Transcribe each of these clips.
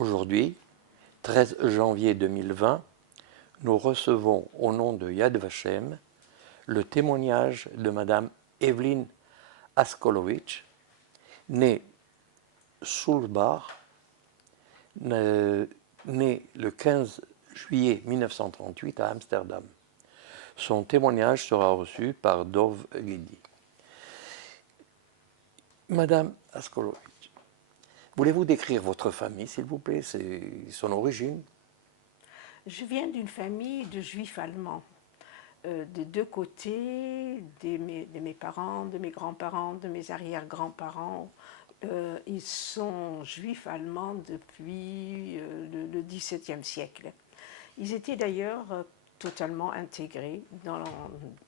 Aujourd'hui, 13 janvier 2020, nous recevons au nom de Yad Vashem le témoignage de Madame Evelyn Askolovitch, née Sulzbach, née le 15 juillet 1938 à Amsterdam. Son témoignage sera reçu par Dov Guidi. Madame Askolovitch, voulez-vous décrire votre famille, s'il vous plaît, son origine? Je viens d'une famille de juifs allemands, des deux côtés, de mes parents, de mes grands-parents, de mes arrière-grands-parents. Ils sont juifs allemands depuis le XVIIe siècle. Ils étaient d'ailleurs totalement intégrés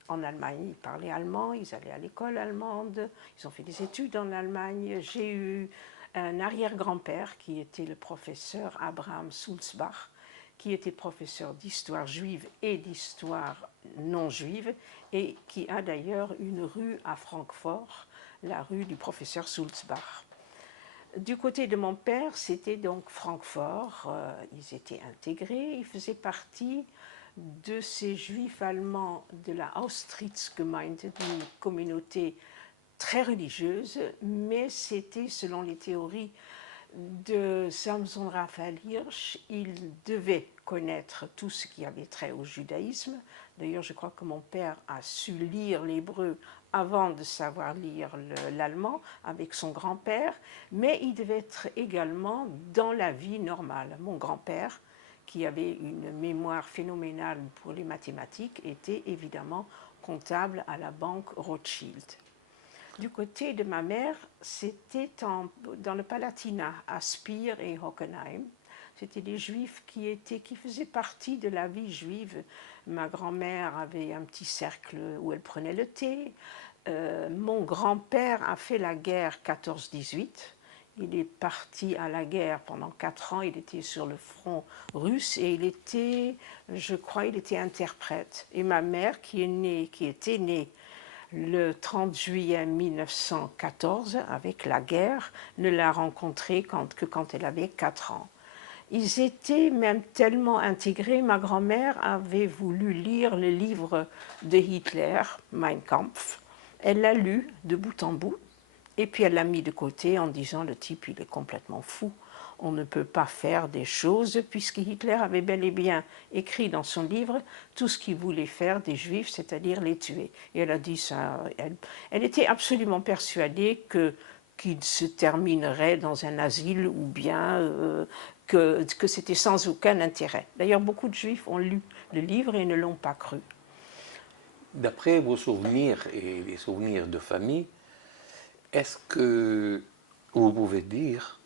en Allemagne. Ils parlaient allemand, ils allaient à l'école allemande, ils ont fait des études en Allemagne. J'ai eu un arrière-grand-père qui était le professeur Abraham Sulzbach, qui était professeur d'histoire juive et d'histoire non juive, et qui a d'ailleurs une rue à Francfort, la rue du professeur Sulzbach. Du côté de mon père, c'était donc Francfort, ils étaient intégrés, ils faisaient partie de ces juifs allemands de la Austritzgemeinde, d'une communauté très religieuse, mais c'était, selon les théories de Samson Raphaël Hirsch, il devait connaître tout ce qui avait trait au judaïsme. D'ailleurs, je crois que mon père a su lire l'hébreu avant de savoir lire l'allemand avec son grand-père, mais il devait être également dans la vie normale. Mon grand-père, qui avait une mémoire phénoménale pour les mathématiques, était évidemment comptable à la banque Rothschild. Du côté de ma mère, c'était dans le Palatinat, à Speyer et Hockenheim. C'était des juifs qui faisaient partie de la vie juive. Ma grand-mère avait un petit cercle où elle prenait le thé. Mon grand-père a fait la guerre 14-18. Il est parti à la guerre pendant 4 ans. Il était sur le front russe et il était interprète. Et ma mère, qui était née le 30 juillet 1914, avec la guerre, ne l'a rencontré que quand elle avait 4 ans. Ils étaient même tellement intégrés, ma grand-mère avait voulu lire le livre de Hitler, Mein Kampf. Elle l'a lu de bout en bout, et puis elle l'a mis de côté en disant « le type, il est complètement fou ». On ne peut pas faire des choses, puisque Hitler avait bel et bien écrit dans son livre tout ce qu'il voulait faire des Juifs, c'est-à-dire les tuer. Et elle a dit ça, elle était absolument persuadée qu'il se terminerait dans un asile ou bien que c'était sans aucun intérêt. D'ailleurs, beaucoup de Juifs ont lu le livre et ne l'ont pas cru. D'après vos souvenirs et les souvenirs de famille, est-ce que vous pouvez dire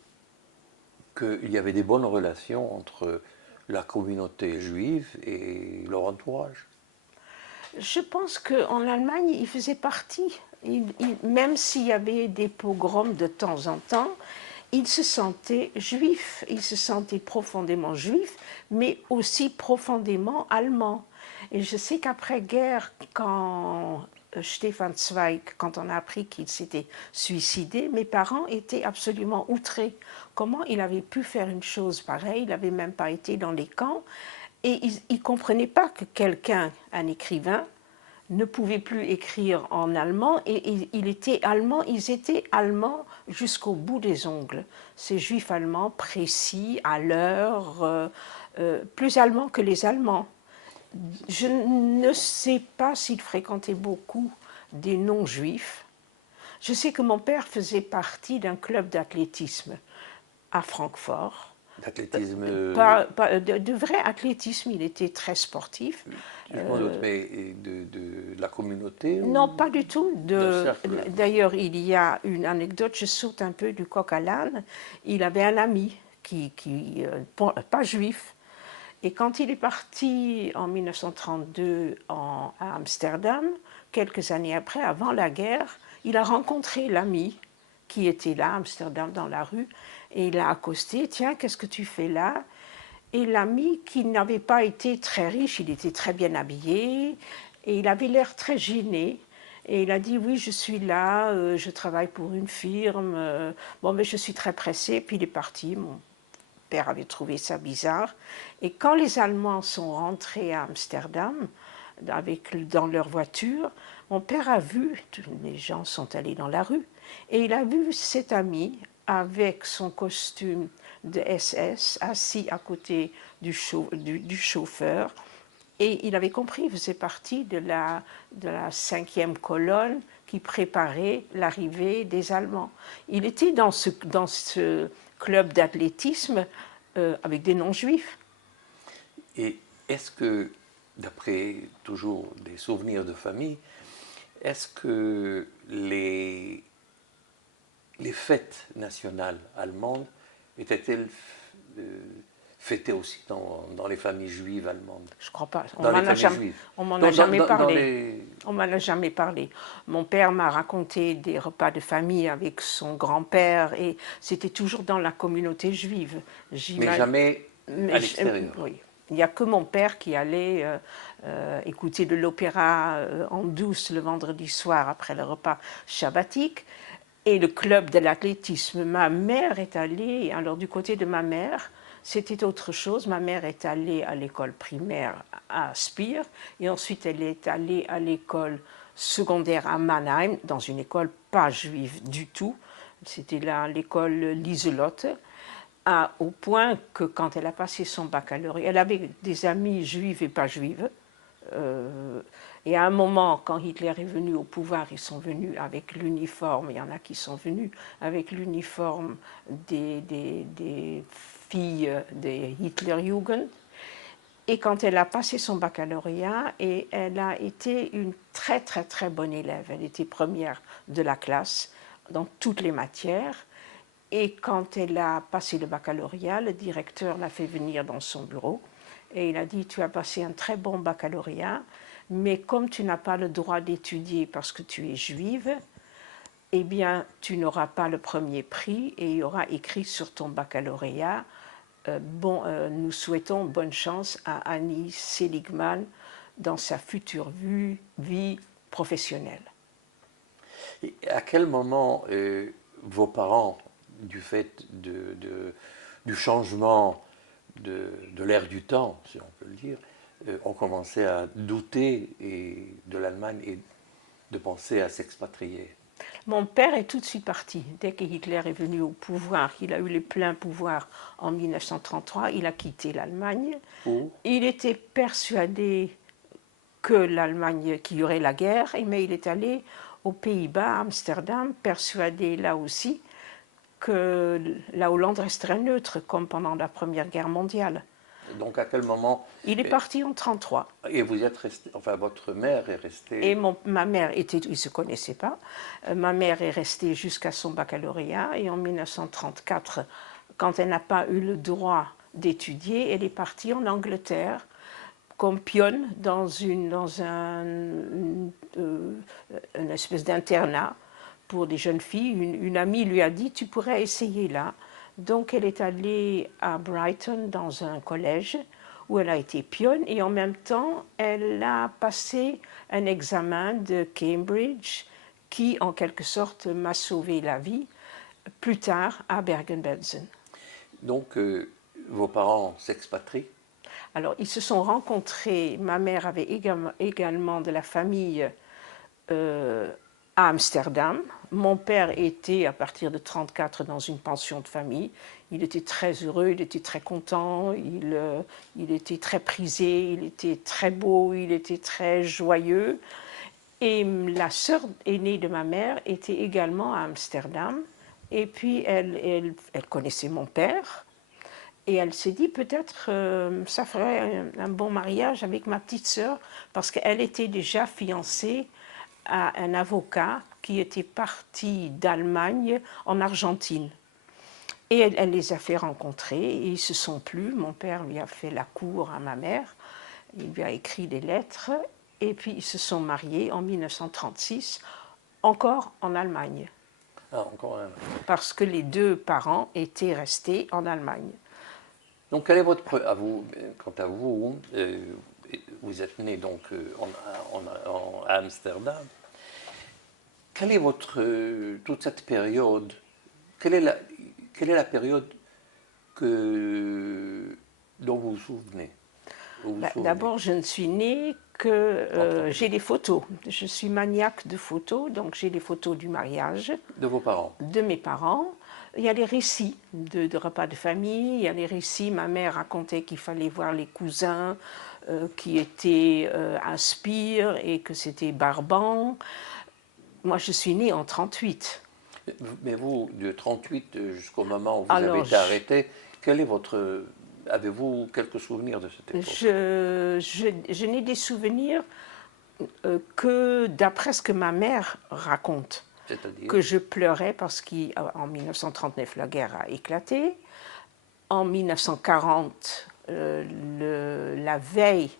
qu'il y avait des bonnes relations entre la communauté juive et leur entourage? Je pense qu'en Allemagne, il faisait partie, même s'il y avait des pogroms de temps en temps, il se sentait juif, il se sentait profondément juif, mais aussi profondément allemand. Et je sais qu'après-guerre, quand Stefan Zweig, quand on a appris qu'il s'était suicidé, mes parents étaient absolument outrés. Comment il avait pu faire une chose pareille? Il n'avait même pas été dans les camps. Et ils ne comprenaient pas que quelqu'un, un écrivain, ne pouvait plus écrire en allemand, et ils étaient allemands jusqu'au bout des ongles. Ces juifs allemands précis, à l'heure, plus allemands que les Allemands. Je ne sais pas s'ils fréquentaient beaucoup des non-juifs. Je sais que mon père faisait partie d'un club d'athlétisme à Francfort. D'athlétisme. De vrai athlétisme, il était très sportif. Je m'en doute, mais de la communauté? Non, pas du tout. Cercle. D'ailleurs, il y a une anecdote, je saute un peu du coq à l'âne. Il avait un ami pas juif. Et quand il est parti en 1932 à Amsterdam, quelques années après, avant la guerre, il a rencontré l'ami qui était là, à Amsterdam, dans la rue, et il l'a accosté. « Tiens, qu'est-ce que tu fais là ?» Et l'ami, qui n'avait pas été très riche, il était très bien habillé, et il avait l'air très gêné. Et il a dit « Oui, je suis là, je travaille pour une firme, bon, mais je suis très pressé. » Puis il est parti. Bon, père avait trouvé ça bizarre. Et quand les Allemands sont rentrés à Amsterdam, dans leur voiture, mon père a vu, les gens sont allés dans la rue, et il a vu cet ami avec son costume de SS assis à côté du chauffeur, et il avait compris, il faisait partie de la 5e colonne qui préparait l'arrivée des Allemands. Il était dans ce club d'athlétisme avec des non-juifs. Et est-ce que, d'après toujours des souvenirs de famille, est-ce que les fêtes nationales allemandes étaient-elles fêtées aussi dans les familles juives allemandes? Je crois pas. Dans les familles juives. On m'en a jamais parlé. Les... On m'en a jamais parlé. Mon père m'a raconté des repas de famille avec son grand-père et c'était toujours dans la communauté juive. Mais jamais à l'extérieur. Oui. Il n'y a que mon père qui allait écouter de l'opéra en douce le vendredi soir après le repas shabbatique. Et le club de l'athlétisme. Ma mère est allée, alors du côté de ma mère, c'était autre chose. Ma mère est allée à l'école primaire à Speer et ensuite elle est allée à l'école secondaire à Mannheim, dans une école pas juive du tout. C'était là l'école Lieselotte, au point que quand elle a passé son baccalauréat, elle avait des amis juifs et pas juives. Et à un moment, quand Hitler est venu au pouvoir, ils sont venus avec l'uniforme, il y en a qui sont venus avec l'uniforme des filles des Hitlerjugend. Et quand elle a passé son baccalauréat, et elle a été une très très très bonne élève, elle était première de la classe dans toutes les matières. Et quand elle a passé le baccalauréat, le directeur l'a fait venir dans son bureau et il a dit: tu as passé un très bon baccalauréat, mais comme tu n'as pas le droit d'étudier parce que tu es juive, eh bien, tu n'auras pas le premier prix et il y aura écrit sur ton baccalauréat nous souhaitons bonne chance à Annie Seligman dans sa future vie professionnelle. Et à quel moment vos parents, du fait du changement de l'ère du temps, si on peut le dire, ont commencé à douter de l'Allemagne et de penser à s'expatrier? Mon père est tout de suite parti. Dès que Hitler est venu au pouvoir, il a eu les pleins pouvoirs en 1933, il a quitté l'Allemagne. Il était persuadé que l'Allemagne, qu'il y aurait la guerre, mais il est allé aux Pays-Bas, à Amsterdam, persuadé là aussi que la Hollande resterait neutre, comme pendant la Première Guerre mondiale. Donc à quel moment? Il est parti en 1933. Et vous êtes resté, enfin votre mère est restée. Et ma mère était, ils ne se connaissaient pas. Ma mère est restée jusqu'à son baccalauréat et en 1934, quand elle n'a pas eu le droit d'étudier, elle est partie en Angleterre comme pionne dans une espèce d'internat pour des jeunes filles. Une amie lui a dit: tu pourrais essayer là. Donc elle est allée à Brighton dans un collège où elle a été pionne et en même temps elle a passé un examen de Cambridge qui en quelque sorte m'a sauvé la vie plus tard à Bergen-Belsen. Donc vos parents s'expatrient? Alors ils se sont rencontrés, ma mère avait également de la famille à Amsterdam. Mon père était, à partir de 1934, dans une pension de famille. Il était très heureux, il était très content, il était très prisé, il était très beau, il était très joyeux. Et la sœur aînée de ma mère était également à Amsterdam. Et puis elle connaissait mon père. Et elle s'est dit peut-être ça ferait un bon mariage avec ma petite sœur, parce qu'elle était déjà fiancée à un avocat qui était parti d'Allemagne en Argentine. Et elle les a fait rencontrer et ils se sont plu. Mon père lui a fait la cour à ma mère, il lui a écrit des lettres et puis ils se sont mariés en 1936, encore en Allemagne. Ah, encore un. Parce que les deux parents étaient restés en Allemagne. Donc, quel est votre quant à vous, vous êtes né donc à Amsterdam. Quelle est toute cette période? Quelle est la période dont vous vous souvenez? D'abord, je ne suis née que... j'ai des photos. Je suis maniaque de photos, donc j'ai des photos du mariage. De vos parents? De mes parents. Il y a les récits de repas de famille, il y a les récits, ma mère racontait qu'il fallait voir les cousins qui étaient à Spire et que c'était barbant. Moi, je suis née en 1938. Mais vous, de 1938 jusqu'au moment où vous Alors, avez été arrêté, quel est votre... Avez-vous quelques souvenirs de cette époque? je n'ai des souvenirs que d'après ce que ma mère raconte. C'est-à-dire? Que je pleurais parce qu'en 1939, la guerre a éclaté. En 1940, la veille,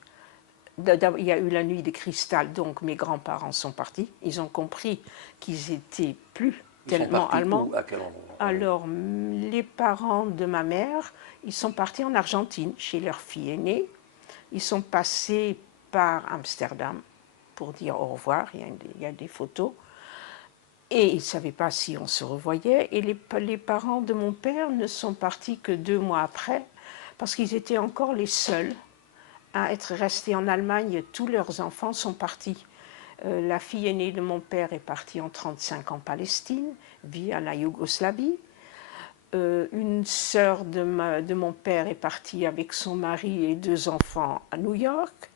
il y a eu la nuit de cristal, donc mes grands-parents sont partis. Ils ont compris qu'ils étaient plus tellement allemands. Où, à quel endroit? Alors, les parents de ma mère, ils sont partis en Argentine, chez leur fille aînée. Ils sont passés par Amsterdam pour dire au revoir, il y a des photos. Et ils ne savaient pas si on se revoyait. Et les parents de mon père ne sont partis que 2 mois après, parce qu'ils étaient encore les seuls à être restés en Allemagne. Tous leurs enfants sont partis. La fille aînée de mon père est partie en 1935 en Palestine, via la Yougoslavie. Une sœur de mon père est partie avec son mari et 2 enfants à New York.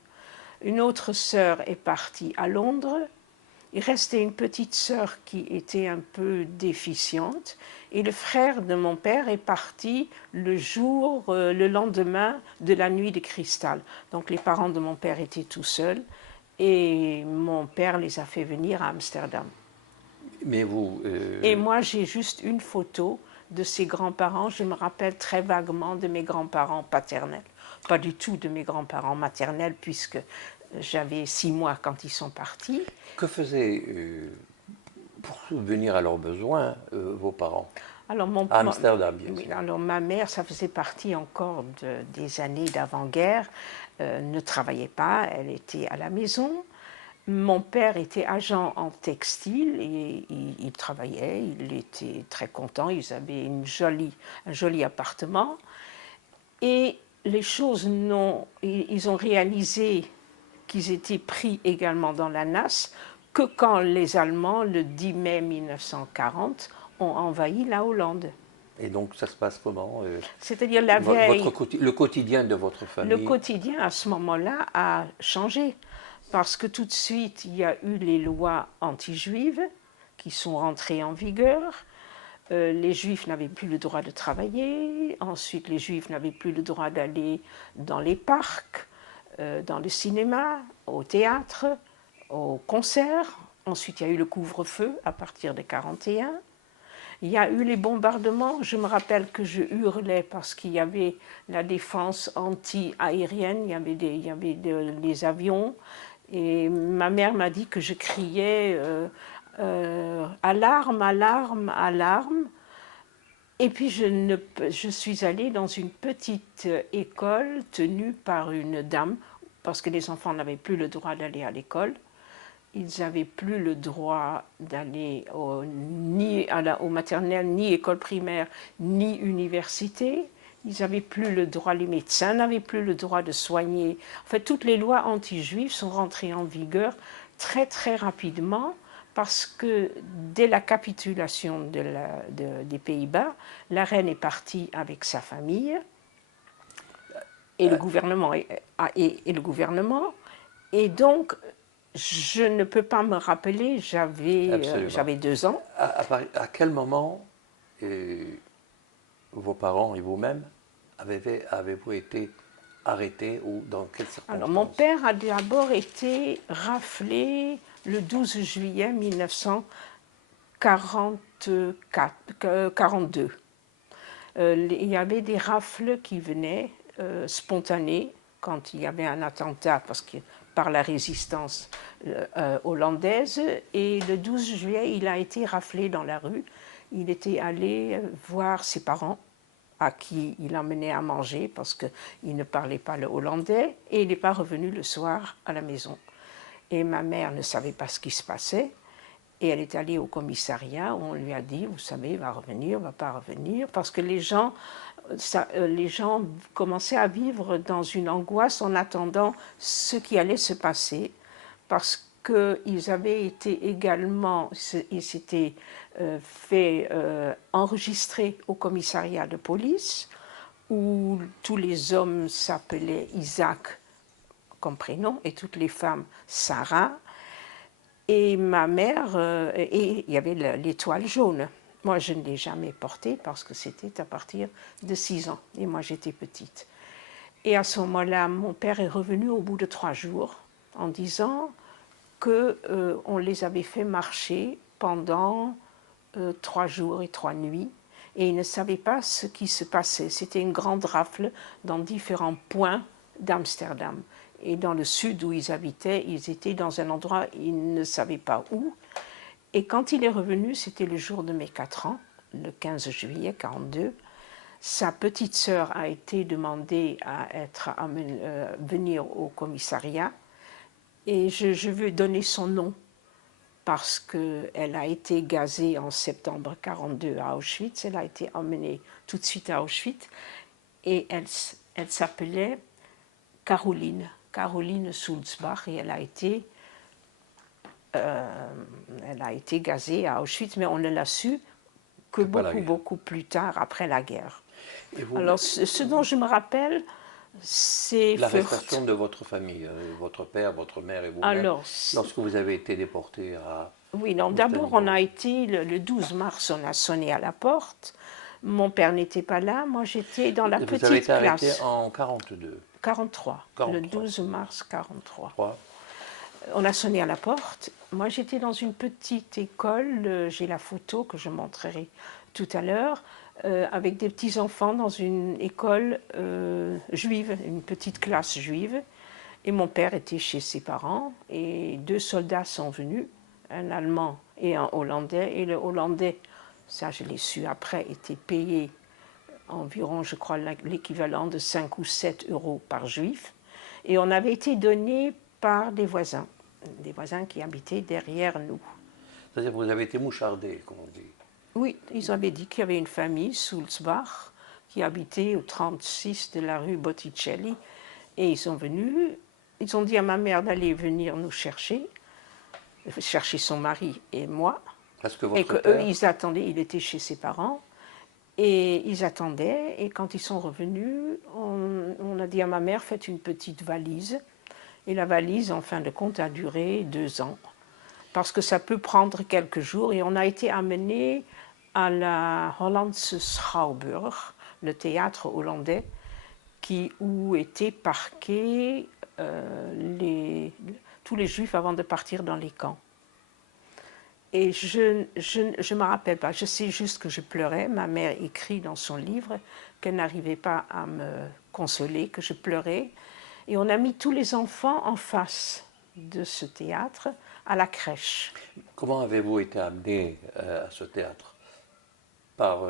Une autre sœur est partie à Londres. Il restait une petite sœur qui était un peu déficiente et le frère de mon père est parti le lendemain de la nuit de cristal. Donc les parents de mon père étaient tout seuls et mon père les a fait venir à Amsterdam. Mais vous... Et moi j'ai juste une photo de ses grands-parents. Je me rappelle très vaguement de mes grands-parents paternels. Pas du tout de mes grands-parents maternels puisque j'avais 6 mois quand ils sont partis. Que faisaient, pour subvenir à leurs besoins, vos parents? Alors, à Amsterdam, bien oui, sûr. alors ma mère, ça faisait partie encore des années d'avant-guerre, ne travaillait pas, elle était à la maison. Mon père était agent en textile et il travaillait, il était très content, ils avaient un joli appartement. Et les choses ils ont réalisé qu'ils étaient pris également dans la nasse que quand les Allemands, le 10 mai 1940, ont envahi la Hollande. Et donc ça se passe comment C'est-à-dire la veille. Le quotidien de votre famille? Le quotidien à ce moment-là a changé parce que tout de suite il y a eu les lois anti-juives qui sont rentrées en vigueur. Les juifs n'avaient plus le droit de travailler. Ensuite, les juifs n'avaient plus le droit d'aller dans les parcs, dans le cinéma, au théâtre, au concert. Ensuite, il y a eu le couvre-feu à partir de 1941. Il y a eu les bombardements. Je me rappelle que je hurlais parce qu'il y avait la défense anti-aérienne, il y avait les avions. Et ma mère m'a dit que je criais alarme, alarme, alarme. Et puis je suis allée dans une petite école tenue par une dame, parce que les enfants n'avaient plus le droit d'aller à l'école. Ils n'avaient plus le droit d'aller ni au maternel, ni école primaire, ni université. Ils n'avaient plus le droit, les médecins n'avaient plus le droit de soigner. En fait, toutes les lois anti-juives sont rentrées en vigueur très très rapidement parce que dès la capitulation des Pays-Bas, la reine est partie avec sa famille et le gouvernement. Et donc, je ne peux pas me rappeler, j'avais 2 ans. À quel moment vos parents et vous-même avez-vous été arrêtés ou dans quelles circonstances? Alors, mon père a d'abord été raflé le 12 juillet 1942. Il y avait des rafles qui venaient spontanées quand il y avait un attentat, parce que par la résistance hollandaise. Et le 12 juillet, il a été raflé dans la rue. Il était allé voir ses parents, à qui il emmenait à manger, parce qu'il ne parlait pas le hollandais, et il n'est pas revenu le soir à la maison. Et ma mère ne savait pas ce qui se passait, et elle est allée au commissariat, où on lui a dit, vous savez, il va revenir, il ne va pas revenir, parce que les gens les gens commençaient à vivre dans une angoisse en attendant ce qui allait se passer, parce qu'ils avaient été également, ils s'étaient fait enregistrer au commissariat de police, où tous les hommes s'appelaient Isaac comme prénom et toutes les femmes Sarah. Et ma mère, et il y avait l'étoile jaune. Moi, je ne l'ai jamais portée parce que c'était à partir de 6 ans. Et moi, j'étais petite. Et à ce moment-là, mon père est revenu au bout de 3 jours en disant qu'on les avait fait marcher pendant 3 jours et 3 nuits. Et ils ne savaient pas ce qui se passait. C'était une grande rafle dans différents points d'Amsterdam. Et dans le sud où ils habitaient, ils étaient dans un endroit, ils ne savaient pas où. Et quand il est revenu, c'était le jour de mes 4 ans, le 15 juillet 1942. Sa petite sœur a été demandée à venir au commissariat. Et je veux donner son nom parce qu'elle a été gazée en septembre 1942 à Auschwitz. Elle a été emmenée tout de suite à Auschwitz. Et elle s'appelait Caroline Sulzbach, et elle a été gazée à Auschwitz, mais on ne l'a su que beaucoup plus tard, après la guerre. Alors, ce dont je me rappelle, c'est l'arrestation de votre famille, votre père, votre mère et vous-même, lorsque vous avez été déportés à... Oui, non, d'abord, on a été, le 12 mars, on a sonné à la porte. Mon père n'était pas là, moi j'étais dans la petite classe. Vous avez été arrêté en 42 43, le 12 mars 43. 3. On a sonné à la porte. Moi, j'étais dans une petite école, j'ai la photo que je montrerai tout à l'heure, avec des petits-enfants dans une école juive, une petite classe juive. Et mon père était chez ses parents, et 2 soldats sont venus, un Allemand et un Hollandais. Et le Hollandais, ça je l'ai su après, était payé environ, je crois, l'équivalent de 5 ou 7 euros par juif. Et on avait été donné par des voisins qui habitaient derrière nous. C'est-à-dire que vous avez été mouchardé, comme on dit. Oui, ils avaient dit qu'il y avait une famille, Sulzbach, qui habitait au 36 de la rue Botticelli. Et ils sont venus, ils ont dit à ma mère d'aller venir nous chercher son mari et moi. Parce que et votre qu'eux, père... ils attendaient, il était chez ses parents. Et ils attendaient, et quand ils sont revenus, on a dit à ma mère, faites une petite valise. Et la valise, en fin de compte, a duré 2 ans. Parce que ça peut prendre quelques jours. Et on a été amenés à la Hollandse Schouwburg, le théâtre hollandais, où étaient parqués tous les juifs avant de partir dans les camps. Et je ne me rappelle pas, je sais juste que je pleurais. Ma mère écrit dans son livre qu'elle n'arrivait pas à me consoler, que je pleurais. Et on a mis tous les enfants en face de ce théâtre, à la crèche. Comment avez-vous été amené à ce théâtre? Par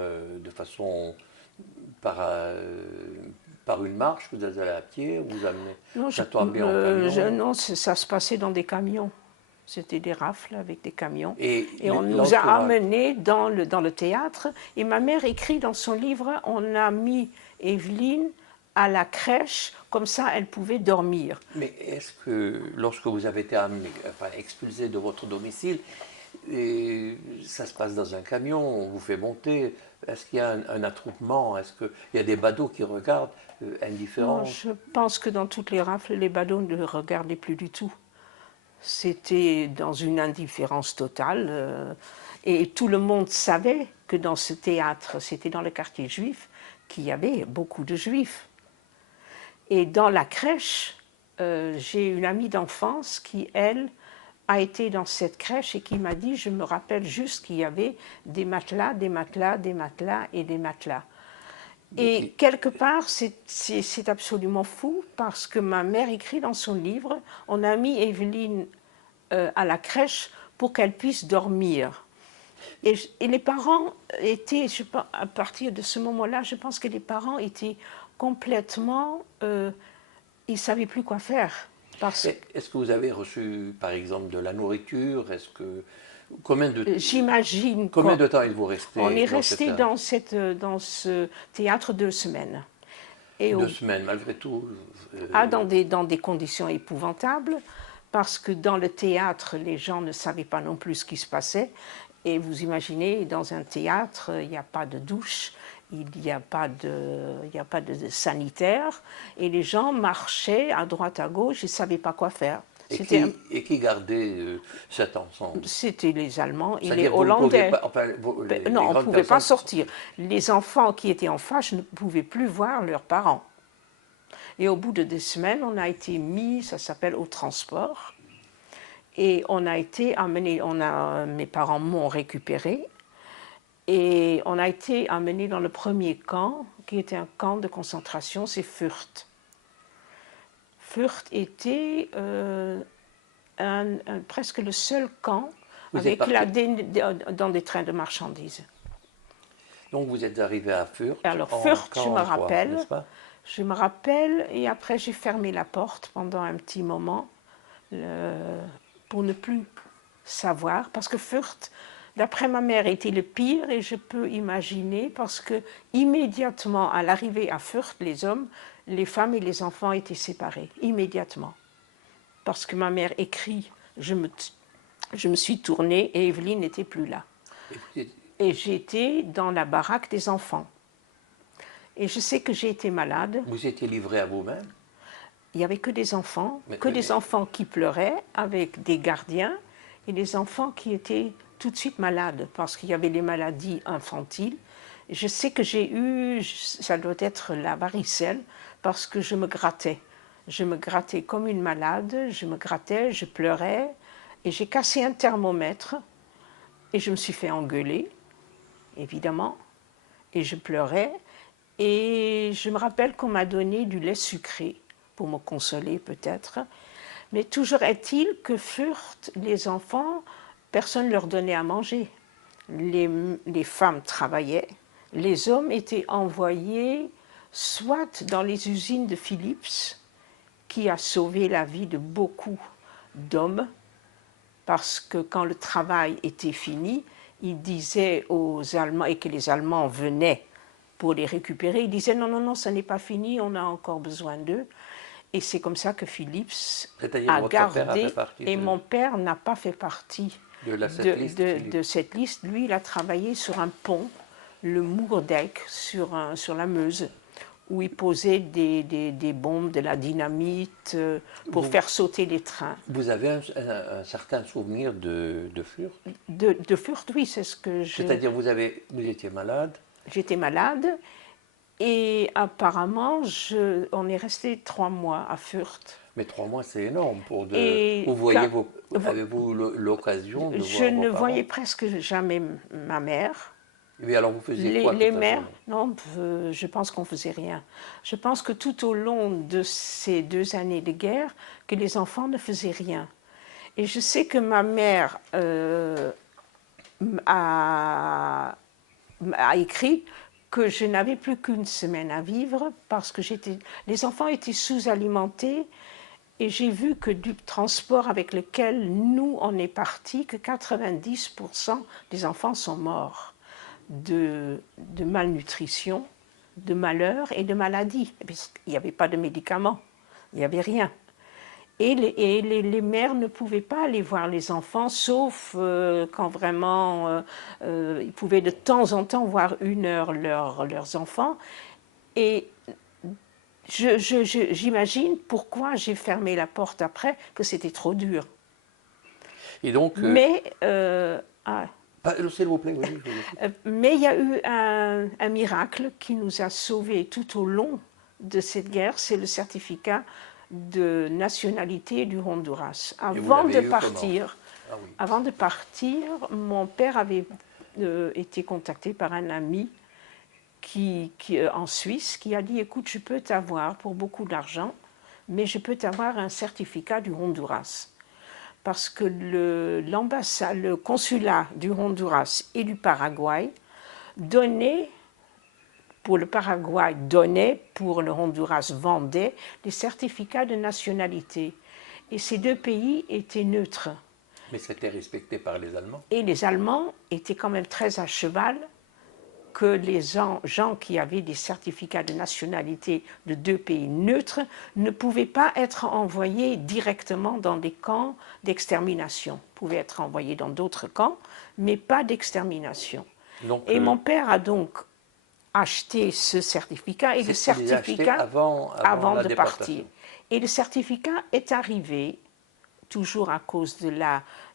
une marche, vous êtes allé à pied, vous amenez ça tombait en camion? Non, ça se passait dans des camions. C'était des rafles avec des camions. Et on nous a amenés dans le théâtre. Et ma mère écrit dans son livre, on a mis Evelyne à la crèche, comme ça elle pouvait dormir. Mais est-ce que lorsque vous avez été expulsé de votre domicile, et ça se passe dans un camion, on vous fait monter, est-ce qu'il y a un attroupement? Est-ce qu'il y a des badauds qui regardent indifférents? Non, je pense que dans toutes les rafles, les badauds ne regardaient plus du tout. C'était dans une indifférence totale. Et tout le monde savait que dans ce théâtre, c'était dans le quartier juif, qu'il y avait beaucoup de juifs. Et dans la crèche, j'ai une amie d'enfance qui, elle, a été dans cette crèche et qui m'a dit, je me rappelle juste qu'il y avait des matelas, des matelas, des matelas et des matelas. Et quelque part, c'est absolument fou parce que ma mère écrit dans son livre, on a mis Evelyne à la crèche pour qu'elle puisse dormir. Et les parents étaient, à partir de ce moment-là, je pense que les parents étaient complètement, ils ne savaient plus quoi faire. Est-ce que vous avez reçu, par exemple, de la nourriture? Est-ce que J'imagine Combien de temps il vous restait? On est resté dans ce théâtre 2 semaines. Et 2 semaines, malgré tout. Dans des conditions épouvantables, parce que dans le théâtre, les gens ne savaient pas non plus ce qui se passait. Et vous imaginez, dans un théâtre, il n'y a pas de douche, il n'y a pas de sanitaire, et les gens marchaient à droite, à gauche, ils ne savaient pas quoi faire. Et qui gardait cet ensemble? C'était les Allemands et les Hollandais. Non, on ne pouvait pas sortir. Les enfants qui étaient en face ne pouvaient plus voir leurs parents. Et au bout de 2 semaines, on a été mis, ça s'appelle, au transport. Et on a été amené, mes parents m'ont récupéré. Et on a été amené dans le premier camp, qui était un camp de concentration, c'est Fürth. Fürth était presque le seul camp dans des trains de marchandises. Donc vous êtes arrivé à Fürth. Alors Fürth, je me rappelle, et après j'ai fermé la porte pendant un petit moment pour ne plus savoir, parce que Fürth, d'après ma mère, était le pire, et je peux imaginer, parce que immédiatement à l'arrivée à Fürth, les hommes, les femmes et les enfants étaient séparés, immédiatement. Parce que ma mère écrit, je me suis tournée et Evelyne n'était plus là. Et j'étais dans la baraque des enfants. Et je sais que j'ai été malade. Vous étiez livrée à vous-même? Il n'y avait que des enfants, des enfants qui pleuraient avec des gardiens et des enfants qui étaient tout de suite malades parce qu'il y avait les maladies infantiles. Je sais que j'ai eu, ça doit être la varicelle, parce que je me grattais. Je me grattais comme une malade, je me grattais, je pleurais, et j'ai cassé un thermomètre, et je me suis fait engueuler, évidemment, et je pleurais, et je me rappelle qu'on m'a donné du lait sucré, pour me consoler peut-être, mais toujours est-il que Fürth, les enfants, personne ne leur donnait à manger. Les femmes travaillaient, les hommes étaient envoyés soit dans les usines de Philips, qui a sauvé la vie de beaucoup d'hommes, parce que quand le travail était fini, il disait aux Allemands, et que les Allemands venaient pour les récupérer, ils disaient non, non, non, ça n'est pas fini, on a encore besoin d'eux. Et c'est comme ça que Philips a gardé, et mon père n'a pas fait partie de cette liste. Lui, il a travaillé sur un pont, le Moerdijk, sur la Meuse, où il posait des bombes, de la dynamite, pour faire sauter les trains. Vous avez un certain souvenir de Fürth? De Fürth, oui, c'est ce que je... C'est-à-dire, vous étiez malade? J'étais malade, et apparemment, on est resté 3 mois à Fürth. Mais 3 mois, c'est énorme. Avez-vous l'occasion de voir vos parents? Je ne voyais presque jamais ma mère. Et alors vous faisiez quoi? Les mères, non, je pense qu'on ne faisait rien. Je pense que tout au long de ces 2 années de guerre, que les enfants ne faisaient rien. Et je sais que ma mère a écrit que je n'avais plus qu'1 semaine à vivre parce que les enfants étaient sous-alimentés, et j'ai vu que du transport avec lequel nous on est partis, que 90% des enfants sont morts de malnutrition, de malheur et de maladie. Il n'y avait pas de médicaments, il n'y avait rien. Et les mères ne pouvaient pas aller voir les enfants, sauf quand vraiment ils pouvaient de temps en temps voir 1 heure leurs enfants. Et j'imagine pourquoi j'ai fermé la porte après, que c'était trop dur. Et donc, mais s'il vous plaît, oui. Mais il y a eu un miracle qui nous a sauvés tout au long de cette guerre, c'est le certificat de nationalité du Honduras. Avant de partir, mon père avait été contacté par un ami en Suisse qui a dit « Écoute, je peux t'avoir pour beaucoup d'argent, mais je peux t'avoir un certificat du Honduras. » Parce que le consulat du Honduras et du Paraguay donnait, pour le Paraguay donnait, pour le Honduras vendait des certificats de nationalité. Et ces 2 pays étaient neutres. Mais c'était respecté par les Allemands. Et les Allemands étaient quand même très à cheval que les gens qui avaient des certificats de nationalité de 2 pays neutres ne pouvaient pas être envoyés directement dans des camps d'extermination. Ils pouvaient être envoyés dans d'autres camps, mais pas d'extermination. Donc, Et mon père a donc acheté ce certificat, et le il les a achetés certificat avant la de partir. déportation. Et le certificat est arrivé, toujours à cause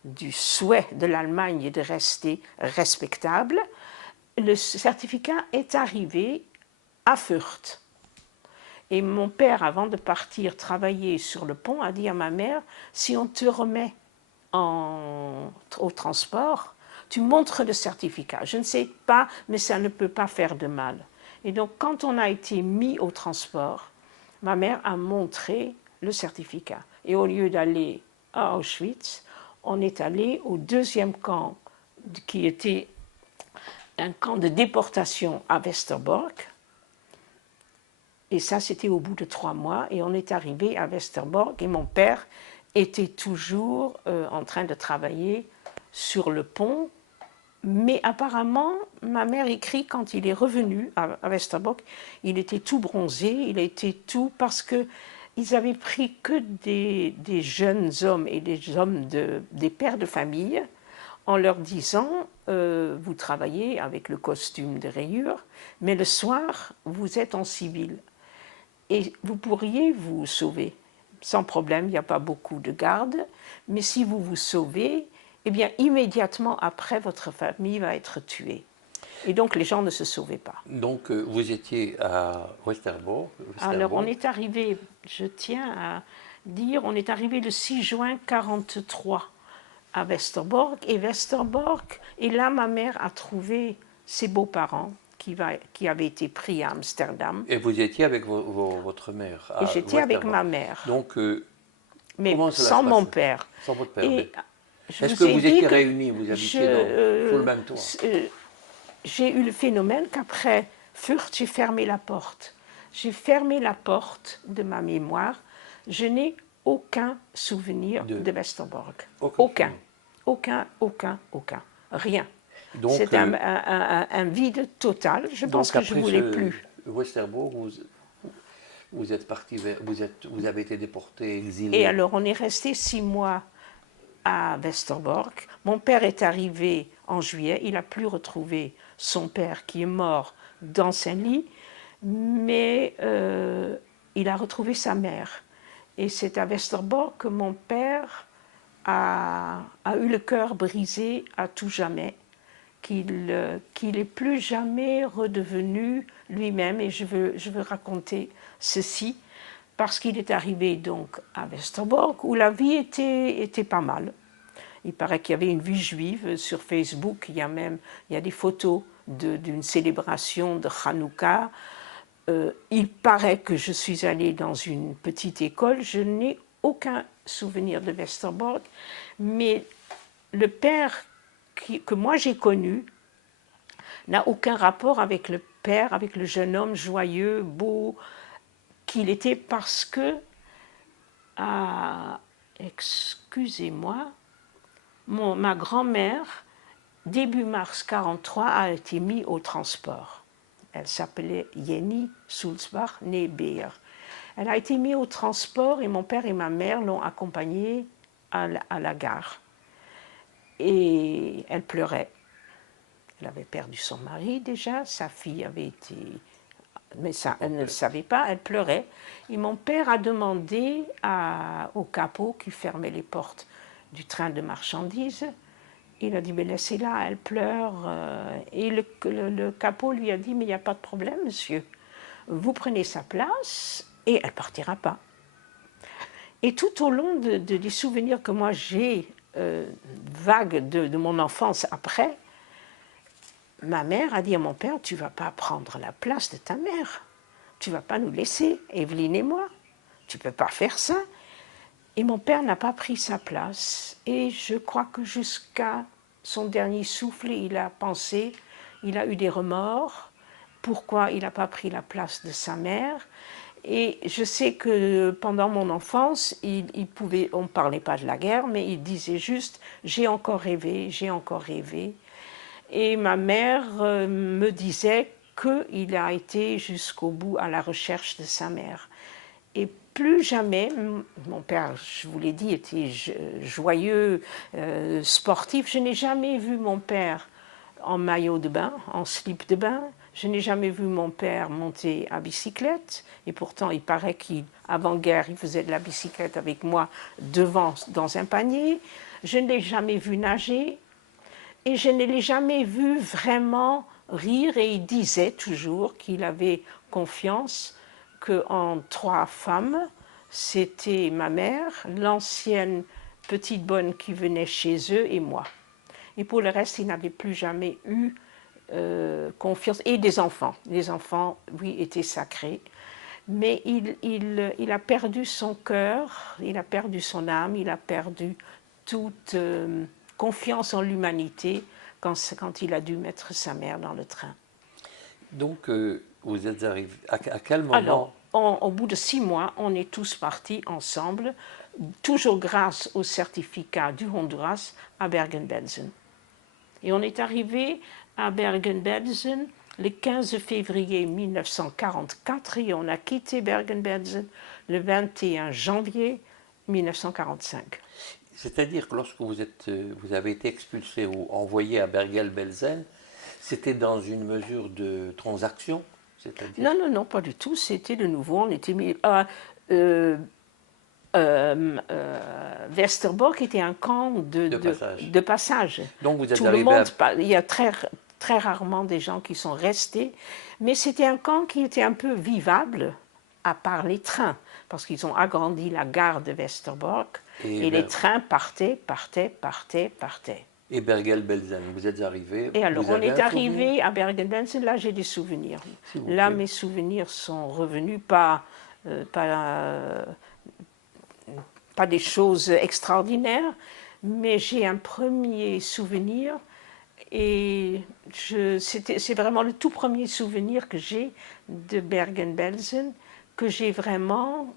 du souhait de l'Allemagne de rester respectable. Le certificat est arrivé à Fürth. Et mon père, avant de partir travailler sur le pont, a dit à ma mère, si on te remet au transport, tu montres le certificat. Je ne sais pas, mais ça ne peut pas faire de mal. Et donc, quand on a été mis au transport, ma mère a montré le certificat. Et au lieu d'aller à Auschwitz, on est allé au 2e camp, qui était un camp de déportation à Westerbork. Et ça, c'était au bout de 3 mois. Et on est arrivé à Westerbork. Et mon père était toujours en train de travailler sur le pont. Mais apparemment, ma mère écrit quand il est revenu à Westerbork, il était tout bronzé, il était tout parce qu'ils avaient pris que des jeunes hommes et des hommes des pères de famille, en leur disant vous travaillez avec le costume de rayures, mais le soir vous êtes en civil et vous pourriez vous sauver sans problème. Il n'y a pas beaucoup de gardes, mais si vous vous sauvez, eh bien immédiatement après votre famille va être tuée. Et donc les gens ne se sauvaient pas. Donc vous étiez à Westerbork. Alors on est arrivé, je tiens à dire, on est arrivé le 6 juin 1943 à Westerbork. Et là ma mère a trouvé ses beaux-parents qui avaient été pris à Amsterdam. Et vous étiez avec votre mère à Et j'étais avec Westerbork. ma mère. Donc, mais comment cela sans se mon passait? père. Sans votre père. Et est-ce que vous étiez réunis, vous habitiez sous le même toit? J'ai eu le phénomène qu'après Fürth, j'ai fermé la porte. J'ai fermé la porte de ma mémoire. Je n'ai aucun souvenir de Westerbork. Aucun. Rien. C'est un vide total. Je pense que je ne voulais plus. Westerbork, vous êtes parti vous avez été déporté, exilé. Et alors, on est resté 6 mois à Westerbork. Mon père est arrivé en juillet. Il n'a plus retrouvé son père qui est mort dans Saint-Ly, mais il a retrouvé sa mère. Et c'est à Westerbork que mon père a eu le cœur brisé à tout jamais, qu'il n'est plus jamais redevenu lui-même. Et je veux raconter ceci, parce qu'il est arrivé donc à Westerbork, où la vie était pas mal. Il paraît qu'il y avait une vie juive sur Facebook. Il y a des photos d'une célébration de Hanouka. Il paraît que je suis allée dans une petite école. Je n'ai aucun souvenir de Westerbork, mais le père que moi j'ai connu n'a aucun rapport avec le père, avec le jeune homme joyeux, beau qu'il était, parce que, excusez-moi, ma grand-mère, début mars 1943, a été mise au transport. Elle s'appelait Jenny Sulzbach, née Beer. Elle a été mise au transport et mon père et ma mère l'ont accompagnée à la gare. Et elle pleurait. Elle avait perdu son mari déjà, sa fille avait été... Mais ça, elle ne le savait pas, elle pleurait. Et mon père a demandé au capot qui fermait les portes du train de marchandises, il a dit, mais laissez-la, elle pleure. Et le capot lui a dit, mais il n'y a pas de problème, monsieur. Vous prenez sa place et elle ne partira pas. Et tout au long des souvenirs que moi j'ai vagues de mon enfance après, ma mère a dit à mon père, tu ne vas pas prendre la place de ta mère. Tu ne vas pas nous laisser, Evelyne et moi. Tu ne peux pas faire ça. Et mon père n'a pas pris sa place. Et je crois que jusqu'à son dernier souffle, il a pensé, il a eu des remords. Pourquoi il n'a pas pris la place de sa mère? Et je sais que pendant mon enfance, on ne parlait pas de la guerre, mais il disait juste « j'ai encore rêvé, j'ai encore rêvé ». Et ma mère me disait qu'il a été jusqu'au bout à la recherche de sa mère. Et plus jamais, mon père, je vous l'ai dit, était joyeux, sportif. Je n'ai jamais vu mon père en maillot de bain, en slip de bain. Je n'ai jamais vu mon père monter à bicyclette. Et pourtant, il paraît qu'avant-guerre, il faisait de la bicyclette avec moi devant, dans un panier. Je ne l'ai jamais vu nager. Et je ne l'ai jamais vu vraiment rire. Et il disait toujours qu'il avait confiance qu'en 3 femmes, c'était ma mère, l'ancienne petite bonne qui venait chez eux et moi. Et pour le reste, il n'avait plus jamais eu confiance. Et des enfants. Les enfants, oui, étaient sacrés. Mais il a perdu son cœur, il a perdu son âme, il a perdu toute confiance en l'humanité quand il a dû mettre sa mère dans le train. Donc, vous êtes arrivé. À quel moment? Alors, au bout de 6 mois, on est tous partis ensemble, toujours grâce au certificat du Honduras à Bergen-Belsen. Et on est arrivé à Bergen-Belsen le 15 février 1944 et on a quitté Bergen-Belsen le 21 janvier 1945. C'est-à-dire que lorsque vous avez été expulsé ou envoyé à Bergen-Belsen, c'était dans une mesure de transaction? Non, non, non, pas du tout. C'était de nouveau. On était mis. Westerbork était un camp de passage. Donc vous êtes Tout arrivé le monde, il y a très, très rarement des gens qui sont restés, mais c'était un camp qui était un peu vivable, à part les trains, parce qu'ils ont agrandi la gare de Westerbork, et les trains partaient. Et Bergen-Belsen, vous êtes arrivé. Et alors, on est arrivé à Bergen-Belsen, là j'ai des souvenirs. Là, mes souvenirs sont revenus, pas des choses extraordinaires, mais j'ai un premier souvenir, et c'est vraiment le tout premier souvenir que j'ai de Bergen-Belsen, que j'ai vraiment,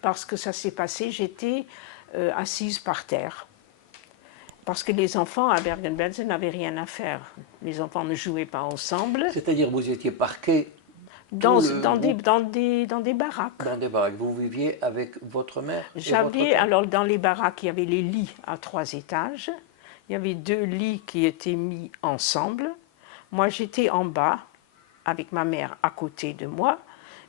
parce que ça s'est passé, j'étais assise par terre. Parce que les enfants à Bergen-Belsen n'avaient rien à faire. Les enfants ne jouaient pas ensemble. C'est-à-dire vous étiez parqués dans des baraques. Dans des baraques. Vous viviez avec votre mère et J'avais, votre père? alors dans les baraques, il y avait les lits à 3 étages. Il y avait 2 lits qui étaient mis ensemble. Moi, j'étais en bas, avec ma mère à côté de moi.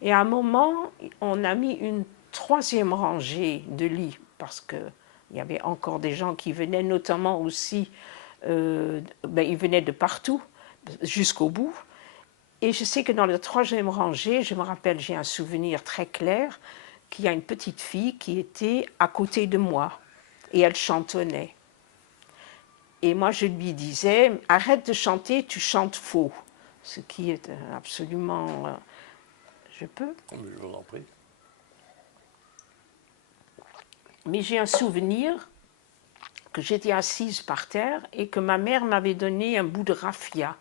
Et à un moment, on a mis une 3e rangée de lits, parce qu'il y avait encore des gens qui venaient, notamment aussi, ils venaient de partout, jusqu'au bout. Et je sais que dans la 3e rangée, je me rappelle, j'ai un souvenir très clair, qu'il y a une petite fille qui était à côté de moi, et elle chantonnait. Et moi, je lui disais, arrête de chanter, tu chantes faux. Ce qui est absolument... Je peux? Je vous en prie. Mais j'ai un souvenir que j'étais assise par terre et que ma mère m'avait donné un bout de raffia,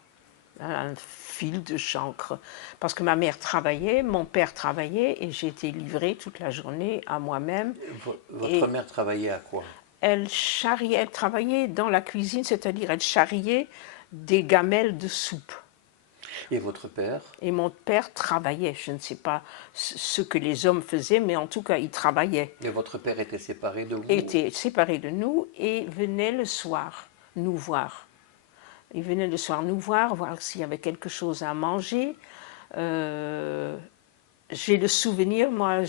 un fil de chancre. Parce que ma mère travaillait, mon père travaillait, et j'étais livrée toute la journée à moi-même. Votre mère travaillait à quoi? Elle travaillait dans la cuisine, c'est-à-dire elle charriait des gamelles de soupe. Et votre père? Et mon père travaillait. Je ne sais pas ce que les hommes faisaient, mais en tout cas, il travaillait. Et votre père était séparé de vous? Était séparé de nous et venait le soir nous voir. Il venait le soir nous voir s'il y avait quelque chose à manger. J'ai le souvenir, moi,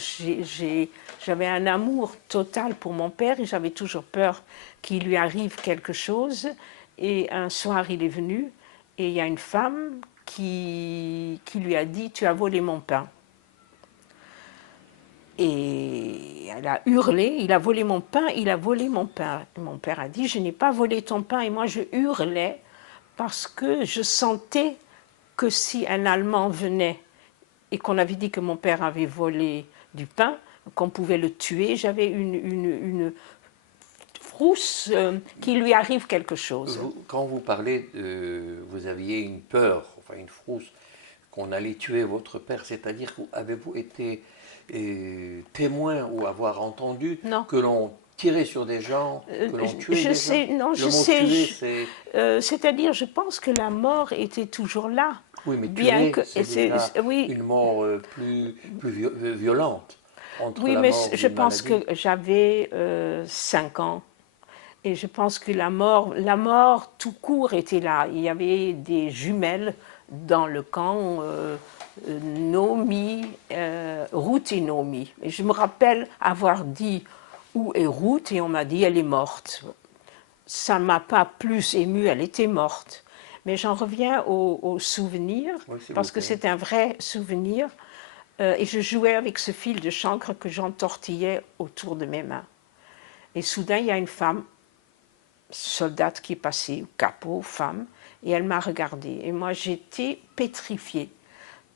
j'avais un amour total pour mon père et j'avais toujours peur qu'il lui arrive quelque chose. Et un soir, il est venu et il y a une femme qui lui a dit « Tu as volé mon pain ». Et elle a hurlé « Il a volé mon pain, il a volé mon pain ». Mon père a dit « Je n'ai pas volé ton pain ». Et moi, je hurlais parce que je sentais que si un Allemand venait et qu'on avait dit que mon père avait volé du pain, qu'on pouvait le tuer, j'avais une frousse qu'il lui arrive quelque chose. Quand vous parlez, vous aviez une peur, enfin une frousse, qu'on allait tuer votre père? C'est-à-dire, avez-vous été témoin ou avoir entendu Non. que l'on tirait sur des gens, que l'on tuait Je des gens? sais, non, je Le mot sais. tuer, c'est... C'est-à-dire, je pense que la mort était toujours là. Oui, mais Bien tuer, que, c'est déjà oui, une mort violente entre oui, la mais mort je d'une pense maladie. que j'avais 5 ans. Et je pense que la mort tout court était là. Il y avait des jumelles dans le camp, Nomi, Ruth et Nomi. Et je me rappelle avoir dit où est Ruth et on m'a dit elle est morte. Ça ne m'a pas plus émue, elle était morte. Mais j'en reviens au souvenir, Oui, s'il vous parce que plaît. c'est un vrai souvenir. Et je jouais avec ce fil de chancre que j'entortillais autour de mes mains. Et soudain, il y a une femme, soldate qui est passée, capot, femme, et elle m'a regardée. Et moi, j'étais pétrifiée,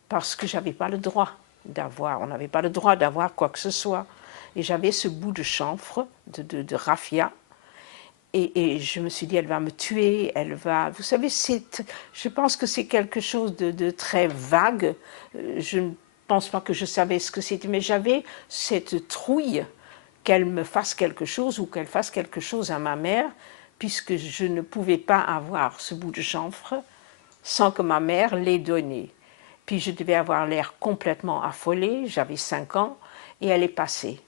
parce que j'avais pas le droit d'avoir, on n'avait pas le droit d'avoir quoi que ce soit. Et j'avais ce bout de chanvre, de raffia, et je me suis dit, elle va me tuer, elle va... Vous savez, je pense que c'est quelque chose de très vague. Je ne pense pas que je savais ce que c'était, mais j'avais cette trouille qu'elle me fasse quelque chose ou qu'elle fasse quelque chose à ma mère, puisque je ne pouvais pas avoir ce bout de chanvre sans que ma mère l'ait donné. Puis je devais avoir l'air complètement affolée, j'avais 5 ans, et elle est passée.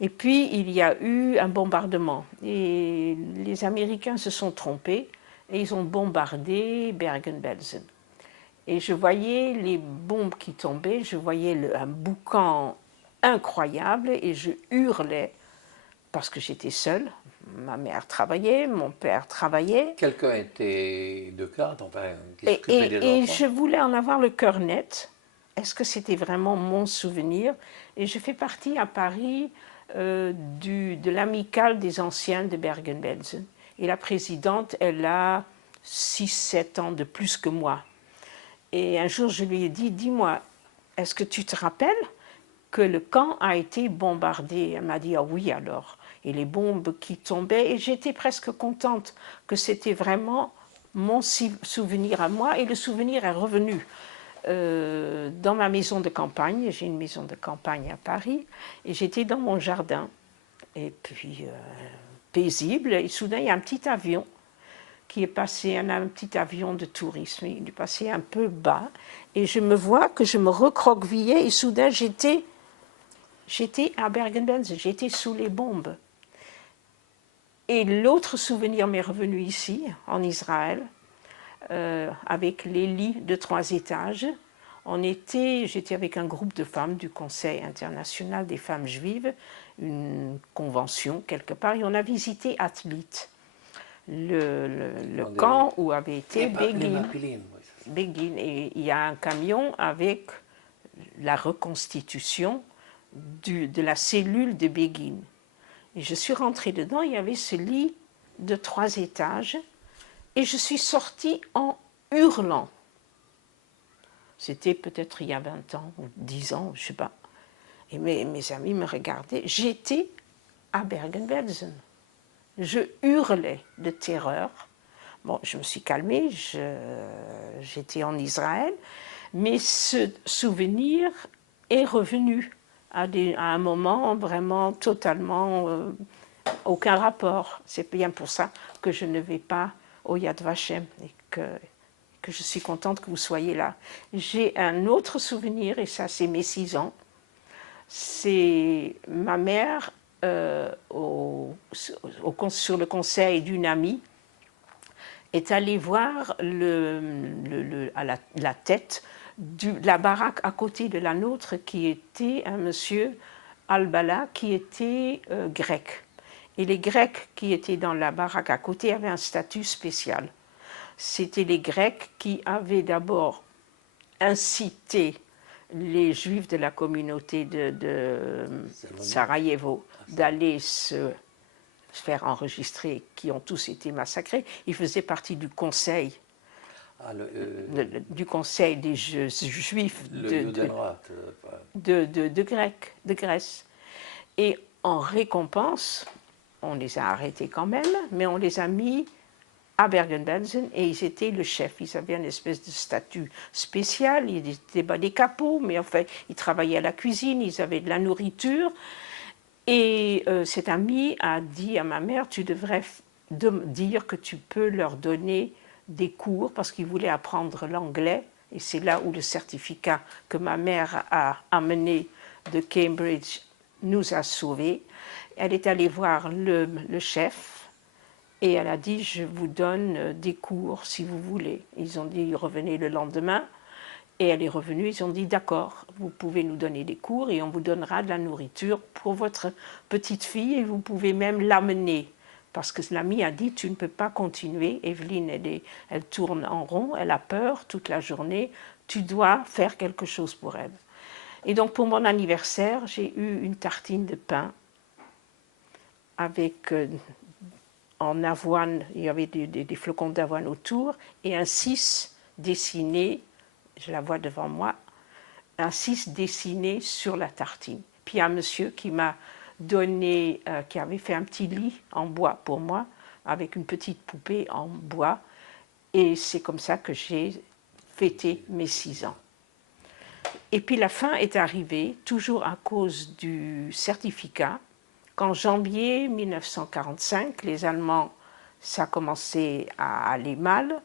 Et puis, il y a eu un bombardement. Et les Américains se sont trompés et ils ont bombardé Bergen-Belsen. Et je voyais les bombes qui tombaient, je voyais un boucan incroyable et je hurlais parce que j'étais seule. Ma mère travaillait, mon père travaillait. Quelqu'un était de garde, enfin, qui Et, s'occupait des et, et enfants? je voulais en avoir le cœur net. Est-ce que c'était vraiment mon souvenir? Et je fais partie à Paris de l'amicale des anciens de Bergen-Belsen. Et la présidente, elle a 6, 7 ans de plus que moi. Et un jour, je lui ai dit, dis-moi, est-ce que tu te rappelles que le camp a été bombardé? Elle m'a dit, ah oui alors. Et les bombes qui tombaient, et j'étais presque contente que c'était vraiment mon souvenir à moi, et le souvenir est revenu. Dans ma maison de campagne, j'ai une maison de campagne à Paris, et j'étais dans mon jardin, et puis paisible, et soudain il y a un petit avion qui est passé, un petit avion de tourisme, il est passé un peu bas, et je me vois que je me recroquevillais, et soudain j'étais à Bergen-Belsen, j'étais sous les bombes. Et l'autre souvenir m'est revenu ici, en Israël, avec les lits de 3 étages. J'étais avec un groupe de femmes du Conseil international des femmes juives, une convention quelque part, et on a visité Atlit, le camp où avait été Begin. Begin. Et il y a un camion avec la reconstitution de la cellule de Begin. Et je suis rentrée dedans, il y avait ce lit de 3 étages, et je suis sortie en hurlant. C'était peut-être il y a 20 ans, ou 10 ans, je ne sais pas. Et mes amis me regardaient. J'étais à Bergen-Belsen. Je hurlais de terreur. Bon, je me suis calmée, j'étais en Israël, mais ce souvenir est revenu à un moment vraiment totalement aucun rapport. C'est bien pour ça que je ne vais pas au Yad Vashem et que je suis contente que vous soyez là. J'ai un autre souvenir, et ça c'est mes 6 ans. C'est ma mère sur le conseil d'une amie est allée voir à la tête de la baraque à côté de la nôtre, qui était un monsieur Al-Bala qui était grec. Et les Grecs qui étaient dans la baraque à côté avaient un statut spécial. C'était les Grecs qui avaient d'abord incité les Juifs de la communauté de Sarajevo d'aller se faire enregistrer, qui ont tous été massacrés. Ils faisaient partie du conseil, du conseil des Juifs de Grèce. Et en récompense, on les a arrêtés quand même, mais on les a mis à Bergen-Belsen et ils étaient le chef. Ils avaient une espèce de statut spécial, ils étaient des capots, mais en fait, ils travaillaient à la cuisine, ils avaient de la nourriture. Et cet ami a dit à ma mère, tu devrais dire que tu peux leur donner des cours, parce qu'il voulait apprendre l'anglais. Et c'est là où le certificat que ma mère a amené de Cambridge nous a sauvés. Elle est allée voir le chef et elle a dit, je vous donne des cours si vous voulez. Ils ont dit, revenez le lendemain. Et elle est revenue, ils ont dit, d'accord, vous pouvez nous donner des cours et on vous donnera de la nourriture pour votre petite fille et vous pouvez même l'amener. Parce que l'ami a dit, tu ne peux pas continuer. Evelyne, elle tourne en rond, elle a peur toute la journée, tu dois faire quelque chose pour elle. Et donc pour mon anniversaire, j'ai eu une tartine de pain avec en avoine, il y avait des flocons d'avoine autour et un 6 dessiné, je la vois devant moi, un 6 dessiné sur la tartine. Puis il y a un monsieur qui m'a donné, qui avait fait un petit lit en bois pour moi, avec une petite poupée en bois, et c'est comme ça que j'ai fêté mes 6 ans. Et puis la fin est arrivée, toujours à cause du certificat, qu'en janvier 1945, les Allemands, ça a commencé à aller mal.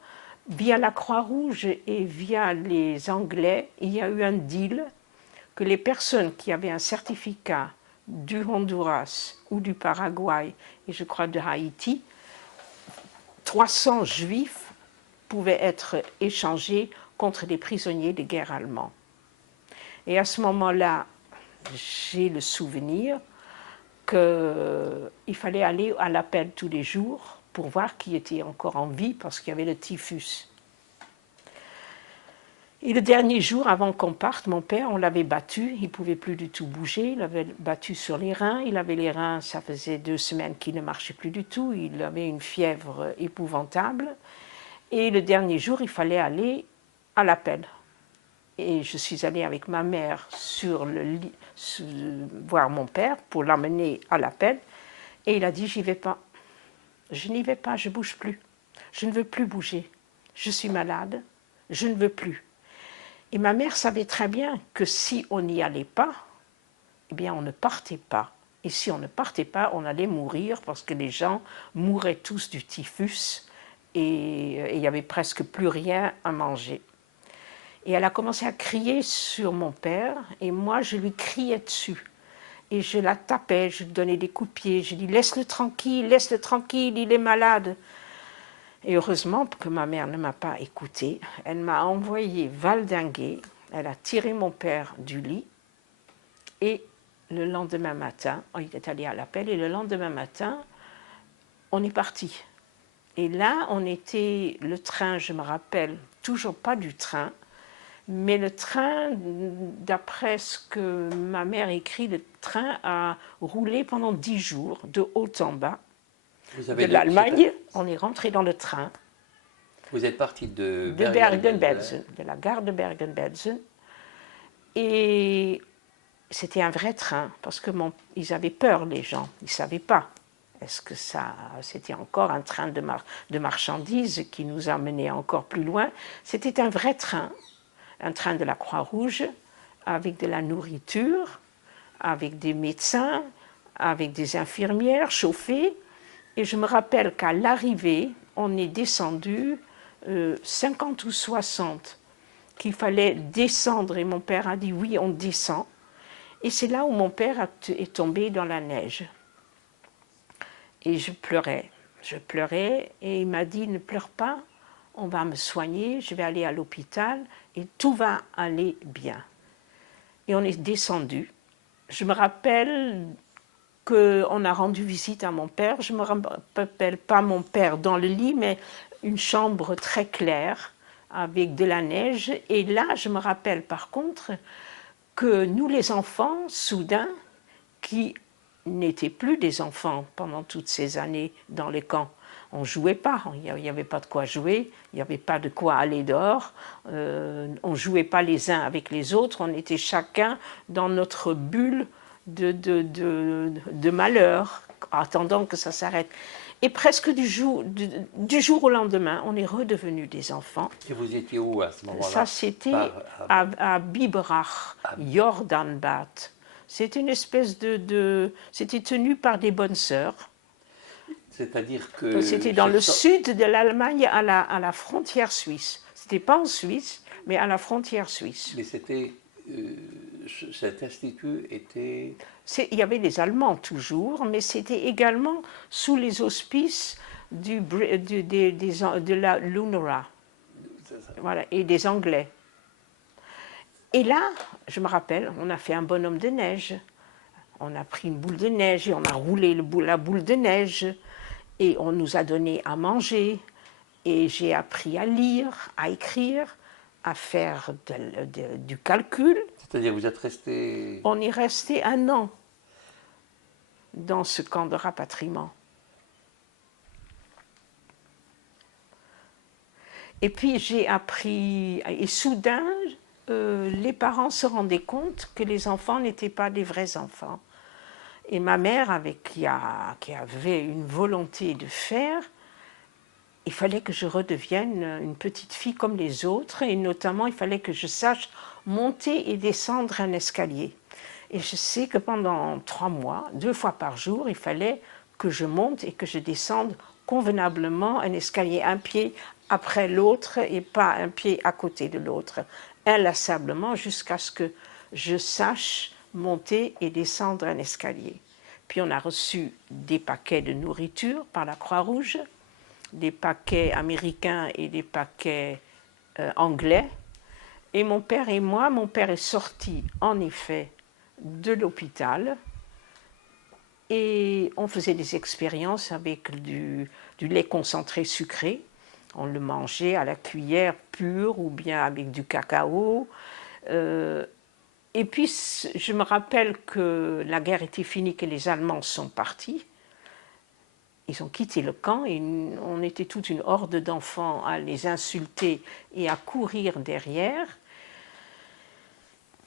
Via la Croix-Rouge et via les Anglais, il y a eu un deal que les personnes qui avaient un certificat du Honduras ou du Paraguay et je crois de Haïti, 300 juifs pouvaient être échangés contre des prisonniers de guerre allemands. Et à ce moment-là, j'ai le souvenir qu'il fallait aller à l'appel tous les jours pour voir qui était encore en vie parce qu'il y avait le typhus. Et le dernier jour, avant qu'on parte, mon père, on l'avait battu, il ne pouvait plus du tout bouger, il l'avait battu sur les reins, il avait les reins, ça faisait 2 semaines qu'il ne marchait plus du tout, il avait une fièvre épouvantable. Et le dernier jour, il fallait aller à l'appel. Et je suis allée avec ma mère sur le lit, voir mon père pour l'amener à l'appel. Et il a dit, j'y vais pas. Je n'y vais pas, je ne bouge plus. Je ne veux plus bouger. Je suis malade, je ne veux plus. Et ma mère savait très bien que si on n'y allait pas, eh bien on ne partait pas. Et si on ne partait pas, on allait mourir parce que les gens mouraient tous du typhus et il n'y avait presque plus rien à manger. Et elle a commencé à crier sur mon père et moi je lui criais dessus. Et je la tapais, je lui donnais des coups de pied, je lui dis laisse-le tranquille, il est malade. Et heureusement que ma mère ne m'a pas écoutée, elle m'a envoyé valdinguer, elle a tiré mon père du lit et le lendemain matin, il est allé à l'appel et le lendemain matin, on est parti. Et là, on était, le train, je me rappelle toujours pas du train, mais le train, d'après ce que ma mère écrit, le train a roulé pendant 10 jours, de haut en bas. De l'Allemagne, on est rentré dans le train. Vous êtes parti de Bergen-Belsen, de la gare de Bergen-Belsen. Et c'était un vrai train, parce que ils avaient peur, les gens. Ils ne savaient pas. Est-ce que c'était encore un train de marchandises qui nous a menés encore plus loin? C'était un vrai train de la Croix-Rouge, avec de la nourriture, avec des médecins, avec des infirmières chauffées. Et je me rappelle qu'à l'arrivée, on est descendu 50 ou 60, qu'il fallait descendre. Et mon père a dit oui, on descend. Et c'est là où mon père est tombé dans la neige. Et je pleurais et il m'a dit ne pleure pas, on va me soigner, je vais aller à l'hôpital et tout va aller bien. Et on est descendu. Je me rappelle qu'on a rendu visite à mon père. Je ne me rappelle pas mon père dans le lit, mais une chambre très claire avec de la neige. Et là, je me rappelle par contre que nous, les enfants, soudain, qui n'étaient plus des enfants pendant toutes ces années dans les camps, on ne jouait pas, il n'y avait pas de quoi jouer, il n'y avait pas de quoi aller dehors, on ne jouait pas les uns avec les autres, on était chacun dans notre bulle de malheur, attendant que ça s'arrête. Et presque du jour au lendemain, on est redevenus des enfants. Et vous étiez où à ce moment-là? Ça, c'était à Biberach, Jordanbad. C'était une espèce c'était tenu par des bonnes sœurs. C'est-à-dire que... C'était dans le sud de l'Allemagne, à la frontière suisse. C'était pas en Suisse, mais à la frontière suisse. Mais c'était... cet institut était... Il y avait des Allemands toujours, mais c'était également sous les auspices de la l'UNRWA, voilà, et des Anglais. Et là, je me rappelle, on a fait un bonhomme de neige. On a pris une boule de neige et on a roulé la boule de neige. Et on nous a donné à manger. Et j'ai appris à lire, à écrire, à faire du calcul. C'est-à-dire vous êtes resté... On est resté 1 an dans ce camp de rapatriement. Et puis j'ai appris, et soudain, les parents se rendaient compte que les enfants n'étaient pas des vrais enfants. Et ma mère, qui avait une volonté de faire, il fallait que je redevienne une petite fille comme les autres, et notamment il fallait que je sache monter et descendre un escalier. Et je sais que pendant 3 mois, 2 fois par jour, il fallait que je monte et que je descende convenablement un escalier, un pied après l'autre et pas un pied à côté de l'autre, inlassablement jusqu'à ce que je sache monter et descendre un escalier. Puis on a reçu des paquets de nourriture par la Croix-Rouge, des paquets américains et des paquets anglais. Et mon père et moi, mon père est sorti en effet de l'hôpital et on faisait des expériences avec du lait concentré sucré. On le mangeait à la cuillère pure ou bien avec du cacao. Et puis, je me rappelle que la guerre était finie, que les Allemands sont partis. Ils ont quitté le camp et on était toute une horde d'enfants à les insulter et à courir derrière.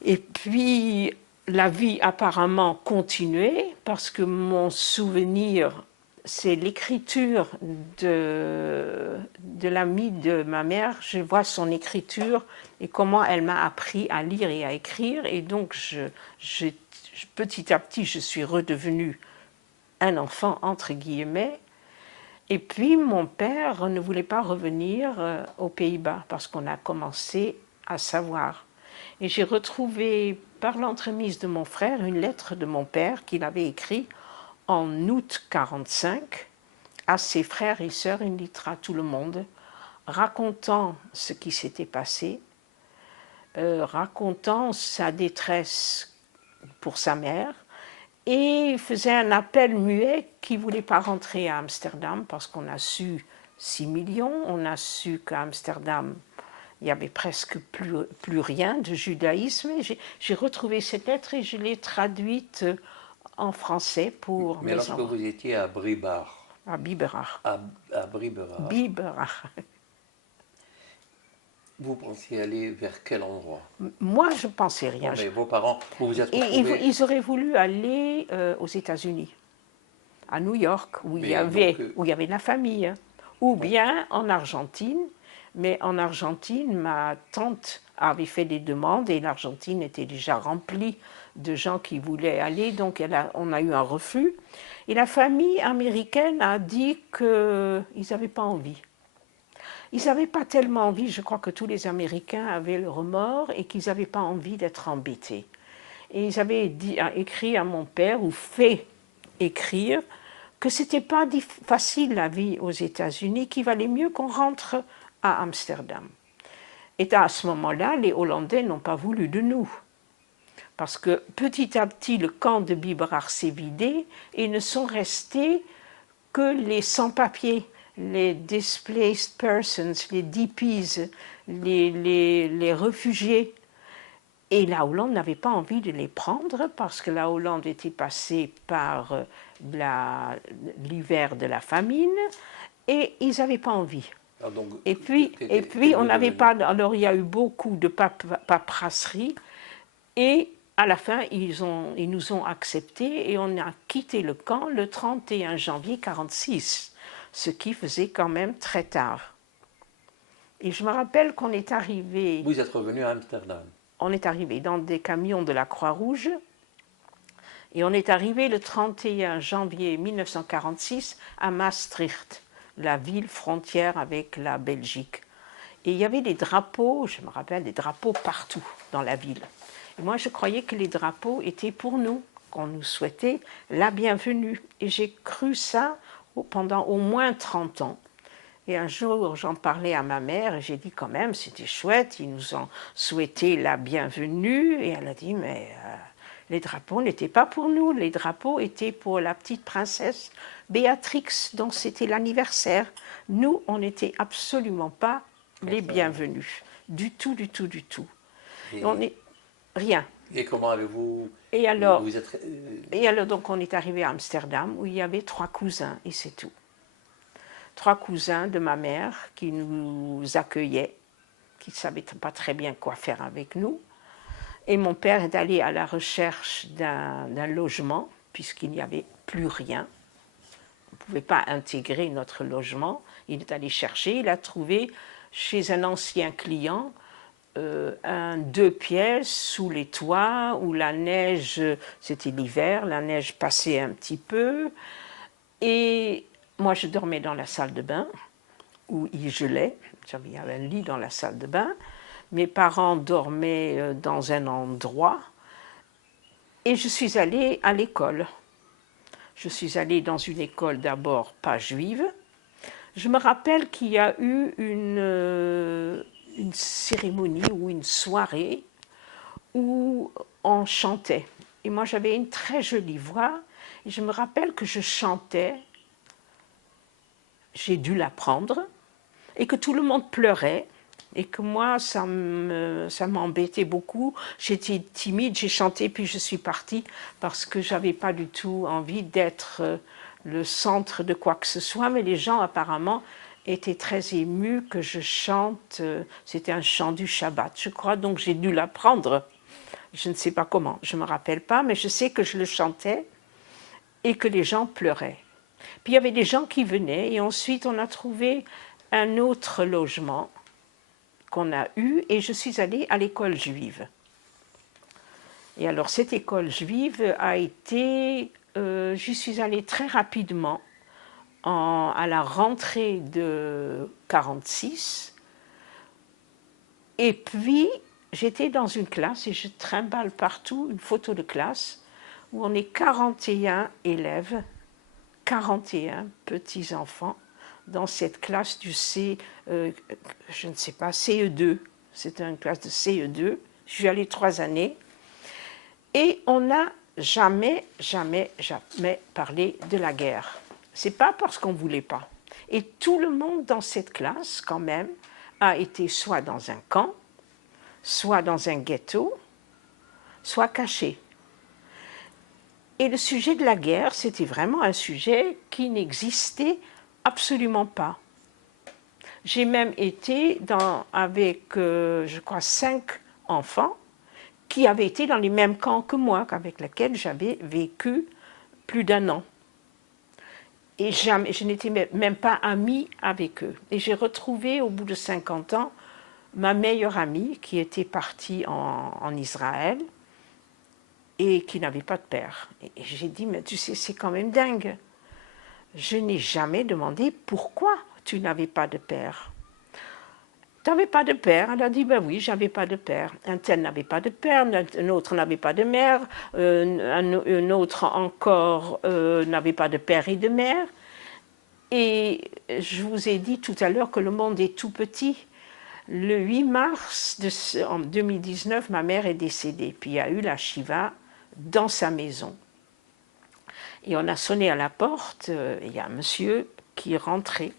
Et puis, la vie apparemment continuait parce que mon souvenir, c'est l'écriture de l'amie de ma mère. Je vois son écriture et comment elle m'a appris à lire et à écrire. Et donc, petit à petit, je suis redevenue un enfant, entre guillemets. Et puis, mon père ne voulait pas revenir aux Pays-Bas parce qu'on a commencé à savoir. Et j'ai retrouvé, par l'entremise de mon frère, une lettre de mon père qu'il avait écrite en août 1945 à ses frères et sœurs, une lettre à tout le monde, racontant ce qui s'était passé, racontant sa détresse pour sa mère, et il faisait un appel muet qu'il ne voulait pas rentrer à Amsterdam parce qu'on a su 6 millions, on a su qu'à Amsterdam, il n'y avait presque plus rien de judaïsme. J'ai retrouvé cette lettre et je l'ai traduite en français pour Mais lorsque vous étiez à Biberach. À Biberach. À Biberach. Biberach. Vous pensiez aller vers quel endroit? Moi, je ne pensais rien. Non, mais vos parents, vous vous êtes retrouvés... Ils auraient voulu aller aux États-Unis, à New York, où il y avait de la famille, ou bien en Argentine. Mais en Argentine, ma tante avait fait des demandes et l'Argentine était déjà remplie de gens qui voulaient aller, donc on a eu un refus. Et la famille américaine a dit qu'ils n'avaient pas envie. Ils n'avaient pas tellement envie, je crois que tous les Américains avaient le remords et qu'ils n'avaient pas envie d'être embêtés. Et ils avaient écrit à mon père, ou fait écrire, que ce n'était pas facile la vie aux États-Unis, qu'il valait mieux qu'on rentre à Amsterdam. Et à ce moment-là, les Hollandais n'ont pas voulu de nous. Parce que petit à petit, le camp de Biberach s'est vidé et ne sont restés que les sans-papiers, les displaced persons, les DPs, les réfugiés. Et la Hollande n'avait pas envie de les prendre parce que la Hollande était passée par l'hiver de la famine et ils n'avaient pas envie. Ah, donc, et puis on n'avait pas... Alors, il y a eu beaucoup de paperasserie et à la fin, ils nous ont acceptés et on a quitté le camp le 31 janvier 1946. ce qui faisait quand même très tard. Et je me rappelle qu'on est arrivé... Vous êtes revenu à Amsterdam. On est arrivé dans des camions de la Croix-Rouge et on est arrivé le 31 janvier 1946 à Maastricht, la ville frontière avec la Belgique. Et il y avait des drapeaux, je me rappelle, des drapeaux partout dans la ville. Et moi, je croyais que les drapeaux étaient pour nous, qu'on nous souhaitait la bienvenue. Et j'ai cru ça pendant au moins 30 ans. Et un jour, j'en parlais à ma mère et j'ai dit quand même, c'était chouette, ils nous ont souhaité la bienvenue. Et elle a dit, mais les drapeaux n'étaient pas pour nous, les drapeaux étaient pour la petite princesse Béatrix, dont c'était l'anniversaire. Nous, on n'était absolument pas les bienvenus, du tout, du tout, du tout. Et, On est rien. et comment avez-vous... Et alors, vous êtes... donc, on est arrivé à Amsterdam, où il y avait 3 cousins, et c'est tout. 3 cousins de ma mère qui nous accueillaient, qui ne savaient pas très bien quoi faire avec nous. Et mon père est allé à la recherche d'un logement, puisqu'il n'y avait plus rien. On ne pouvait pas intégrer notre logement. Il est allé chercher, il a trouvé chez un ancien client un 2 pièces sous les toits où la neige, c'était l'hiver, la neige passait un petit peu. Et moi, je dormais dans la salle de bain où il gelait. Il y avait un lit dans la salle de bain. Mes parents dormaient dans un endroit. Et je suis allée à l'école. Je suis allée dans une école d'abord pas juive. Je me rappelle qu'il y a eu une cérémonie ou une soirée où on chantait. Et moi, j'avais une très jolie voix. Et je me rappelle que je chantais. J'ai dû l'apprendre. Et que tout le monde pleurait. Et que moi, ça m'embêtait beaucoup. J'étais timide, j'ai chanté, puis je suis partie parce que je n'avais pas du tout envie d'être le centre de quoi que ce soit. Mais les gens, apparemment, étaient très émus que je chante. C'était un chant du Shabbat, je crois, donc j'ai dû l'apprendre. Je ne sais pas comment, je ne me rappelle pas, mais je sais que je le chantais et que les gens pleuraient. Puis il y avait des gens qui venaient et ensuite on a trouvé un autre logement qu'on a eu et je suis allée à l'école juive. Et alors cette école juive a été, j'y suis allée très rapidement à la rentrée de 46 et puis j'étais dans une classe et je trimballe partout une photo de classe où on est 41 élèves, 41 petits enfants dans cette classe du je ne sais pas, CE2. C'était une classe de CE2. Je suis allée 3 années. Et on n'a jamais, jamais, jamais parlé de la guerre. Ce n'est pas parce qu'on ne voulait pas. Et tout le monde dans cette classe, quand même, a été soit dans un camp, soit dans un ghetto, soit caché. Et le sujet de la guerre, c'était vraiment un sujet qui n'existait absolument pas. J'ai même été avec, je crois, 5 enfants qui avaient été dans les mêmes camps que moi, avec lesquels j'avais vécu plus d'1 an. Et je n'étais même pas amie avec eux. Et j'ai retrouvé, au bout de 50 ans, ma meilleure amie qui était partie en Israël et qui n'avait pas de père. Et j'ai dit, mais tu sais, c'est quand même dingue. Je n'ai jamais demandé pourquoi tu n'avais pas de père. Tu n'avais pas de père? Elle a dit, ben oui, j'avais pas de père. Un tel n'avait pas de père, un autre n'avait pas de mère, un autre encore n'avait pas de père et de mère. Et je vous ai dit tout à l'heure que le monde est tout petit. Le 8 mars en 2019, ma mère est décédée. Puis il y a eu la Shiva dans sa maison. Et on a sonné à la porte, il y a un monsieur qui est rentré.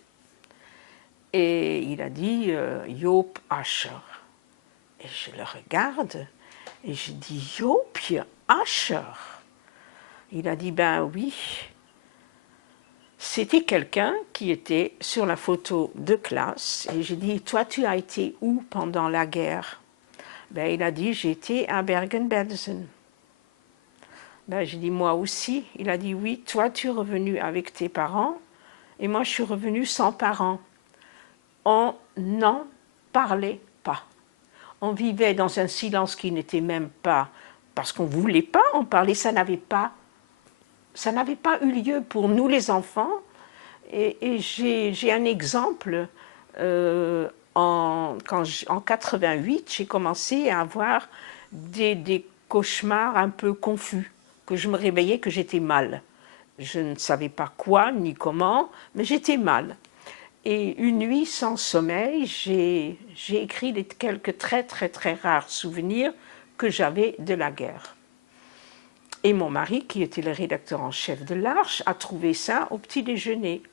Et il a dit Joop Ascher. Et je le regarde et je dis Joop Ascher. Il a dit ben oui. C'était quelqu'un qui était sur la photo de classe. Et j'ai dit toi tu as été où pendant la guerre? Ben, il a dit j'étais à Bergen-Belsen. Ben, j'ai dit moi aussi. Il a dit oui, toi tu es revenu avec tes parents. Et moi, je suis revenue sans parents. On n'en parlait pas. On vivait dans un silence qui n'était même pas, parce qu'on ne voulait pas en parler, ça n'avait pas eu lieu pour nous les enfants. Et j'ai un exemple, en 88, j'ai commencé à avoir des cauchemars un peu confus, que je me réveillais, que j'étais mal. Je ne savais pas quoi ni comment, mais j'étais mal. Et une nuit sans sommeil, j'ai écrit quelques très très très rares souvenirs que j'avais de la guerre. Et mon mari, qui était le rédacteur en chef de l'Arche, a trouvé ça au petit déjeuner.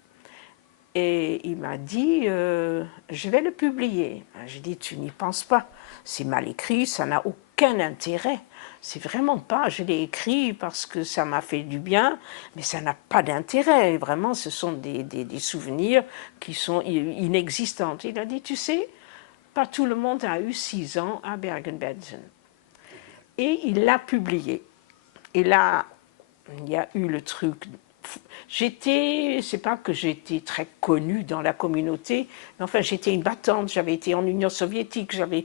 Et il m'a dit, je vais le publier. J'ai dit, tu n'y penses pas. C'est mal écrit, ça n'a aucun intérêt. C'est vraiment pas, je l'ai écrit parce que ça m'a fait du bien, mais ça n'a pas d'intérêt. Vraiment, ce sont des souvenirs qui sont inexistants. Il a dit, tu sais, pas tout le monde a eu 6 ans à Bergen-Belsen. Et il l'a publié. Et là, il y a eu le truc. C'est pas que j'étais très connue dans la communauté, mais enfin j'étais une battante, j'avais été en Union soviétique, j'avais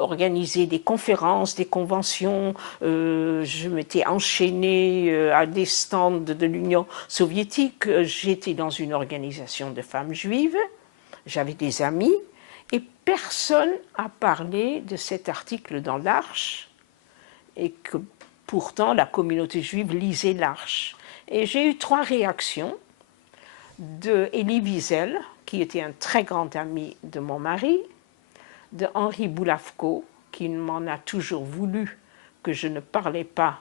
organisé des conférences, des conventions, je m'étais enchaînée à des stands de l'Union soviétique, j'étais dans une organisation de femmes juives, j'avais des amis, et personne n'a parlé de cet article dans l'Arche, et que pourtant la communauté juive lisait l'Arche. Et j'ai eu 3 réactions de Elie Wiesel, qui était un très grand ami de mon mari, de Henri Boulavko, qui m'en a toujours voulu que je ne parlais pas,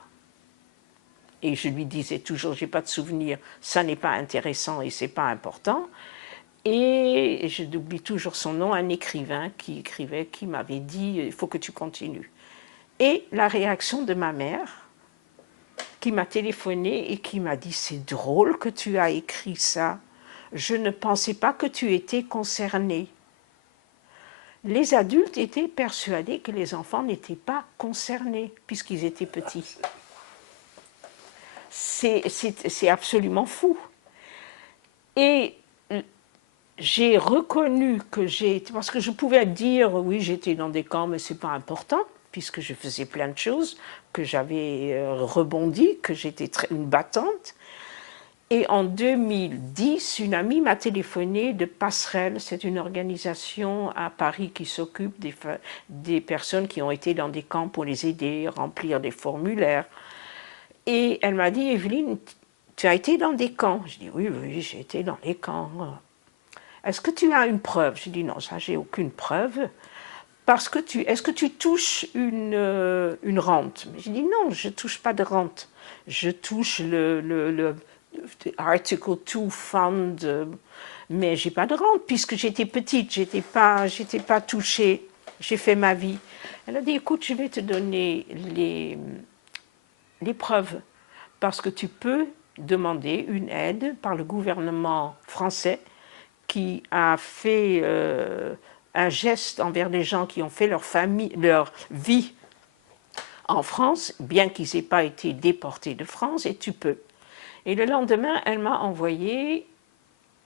et je lui disais toujours, j'ai pas de souvenir, ça n'est pas intéressant et c'est pas important. Et je n'oublie toujours son nom, un écrivain qui écrivait, qui m'avait dit, il faut que tu continues. Et la réaction de ma mère, qui m'a téléphoné et qui m'a dit, c'est drôle que tu as écrit ça. Je ne pensais pas que tu étais concerné. Les adultes étaient persuadés que les enfants n'étaient pas concernés puisqu'ils étaient petits. C'est absolument fou. Et j'ai reconnu que parce que je pouvais dire, oui, j'étais dans des camps, mais ce n'est pas important, puisque je faisais plein de choses, que j'avais rebondi, que j'étais une battante. Et en 2010, une amie m'a téléphoné de Passerelle, c'est une organisation à Paris qui s'occupe des personnes qui ont été dans des camps pour les aider à remplir des formulaires. Et elle m'a dit, Evelyne, tu as été dans des camps? Je dis, oui, oui, j'ai été dans les camps. Est-ce que tu as une preuve? J'ai dit, non, ça, j'ai aucune preuve. Parce que est-ce que tu touches une rente? J'ai dit, non, je ne touche pas de rente. Je touche le Article 2 Fund, mais je n'ai pas de rente, puisque j'étais petite, je n'étais pas touchée, j'ai fait ma vie. Elle a dit, écoute, je vais te donner les preuves, parce que tu peux demander une aide par le gouvernement français qui a fait un geste envers les gens qui ont fait leur vie en France, bien qu'ils n'aient pas été déportés de France, et tu peux. Et le lendemain, elle m'a envoyé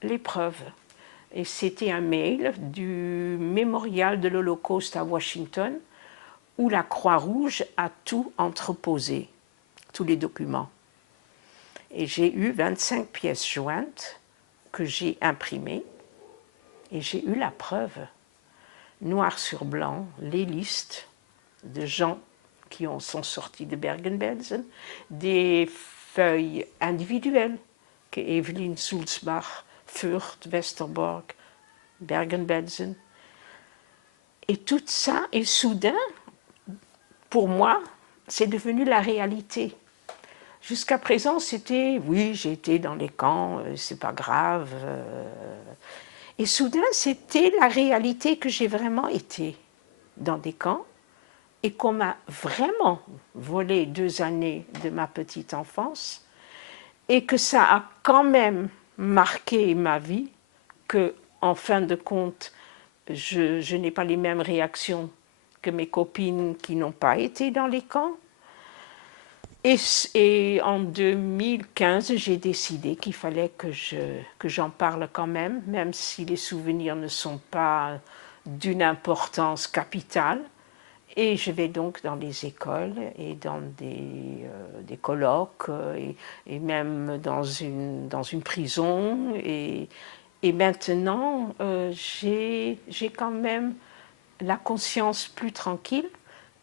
les preuves. Et c'était un mail du mémorial de l'Holocauste à Washington, où la Croix-Rouge a tout entreposé, tous les documents. Et j'ai eu 25 pièces jointes que j'ai imprimées, et j'ai eu la preuve, noir sur blanc, les listes de gens qui sont sortis de Bergen-Belsen, des feuilles individuelles que Evelyn Sulzbach, Fürth, Westerbork, Bergen-Belsen. Et tout ça, et soudain, pour moi, c'est devenu la réalité. Jusqu'à présent, c'était, oui, j'ai été dans les camps, c'est pas grave. Et soudain, c'était la réalité que j'ai vraiment été dans des camps et qu'on m'a vraiment volé 2 années de ma petite enfance et que ça a quand même marqué ma vie, que en fin de compte, je n'ai pas les mêmes réactions que mes copines qui n'ont pas été dans les camps. Et en 2015, j'ai décidé qu'il fallait que j'en parle quand même si les souvenirs ne sont pas d'une importance capitale. Et je vais donc dans les écoles et dans des colloques et même dans une prison. Et maintenant, j'ai quand même la conscience plus tranquille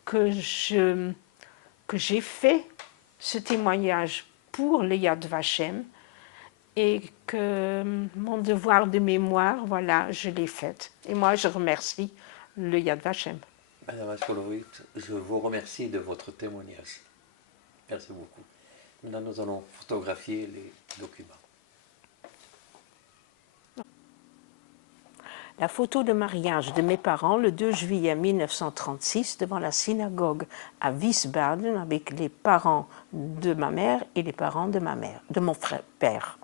que j'ai fait ce témoignage pour le Yad Vashem et que mon devoir de mémoire, voilà, je l'ai fait. Et moi, je remercie le Yad Vashem. Madame Askolowitz, je vous remercie de votre témoignage. Merci beaucoup. Maintenant, nous allons photographier les documents. La photo de mariage de mes parents le 2 juillet 1936 devant la synagogue à Wiesbaden avec les parents de ma mère et les parents de ma mère, de mon père.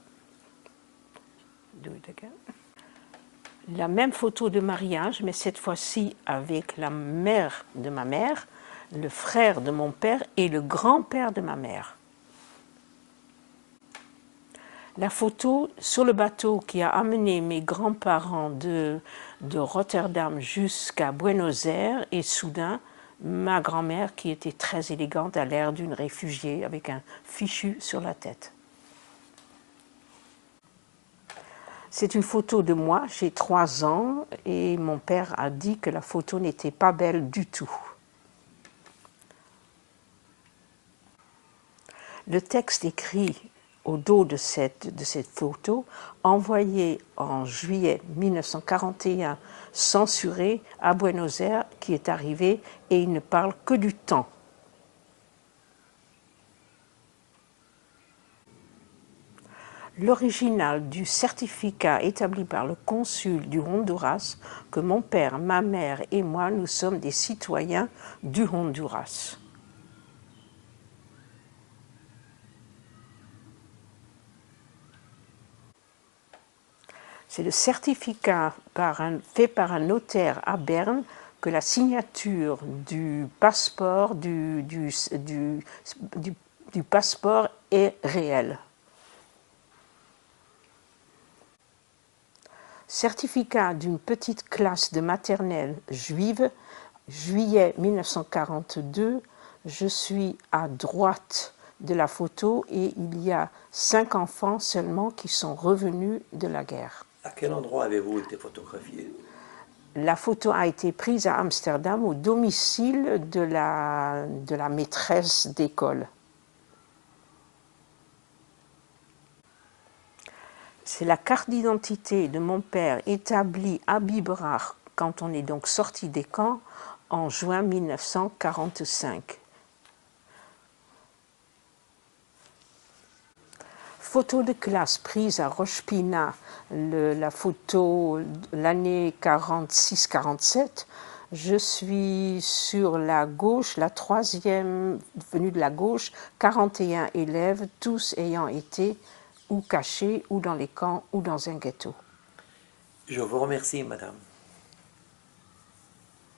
La même photo de mariage, mais cette fois-ci avec la mère de ma mère, le frère de mon père et le grand-père de ma mère. La photo sur le bateau qui a amené mes grands-parents de Rotterdam jusqu'à Buenos Aires et soudain, ma grand-mère qui était très élégante à l'air d'une réfugiée avec un fichu sur la tête. C'est une photo de moi, j'ai 3 ans et mon père a dit que la photo n'était pas belle du tout. Le texte écrit au dos de cette photo, envoyée en juillet 1941, censurée à Buenos Aires, qui est arrivé et il ne parle que du temps. L'original du certificat établi par le consul du Honduras que mon père, ma mère et moi, nous sommes des citoyens du Honduras. C'est le certificat fait par un notaire à Berne que la signature du passeport, du passeport est réelle. Certificat d'une petite classe de maternelle juive, juillet 1942. Je suis à droite de la photo et il y a 5 enfants seulement qui sont revenus de la guerre. À quel endroit avez-vous été photographié? La photo a été prise à Amsterdam au domicile de la maîtresse d'école. C'est la carte d'identité de mon père établie à Biberach quand on est donc sorti des camps en juin 1945. Photo de classe prise à Rosh Pina, la photo l'année 46-47. Je suis sur la gauche, la 3e venue de la gauche, 41 élèves, tous ayant été ou cachés, ou dans les camps, ou dans un ghetto. Je vous remercie, madame.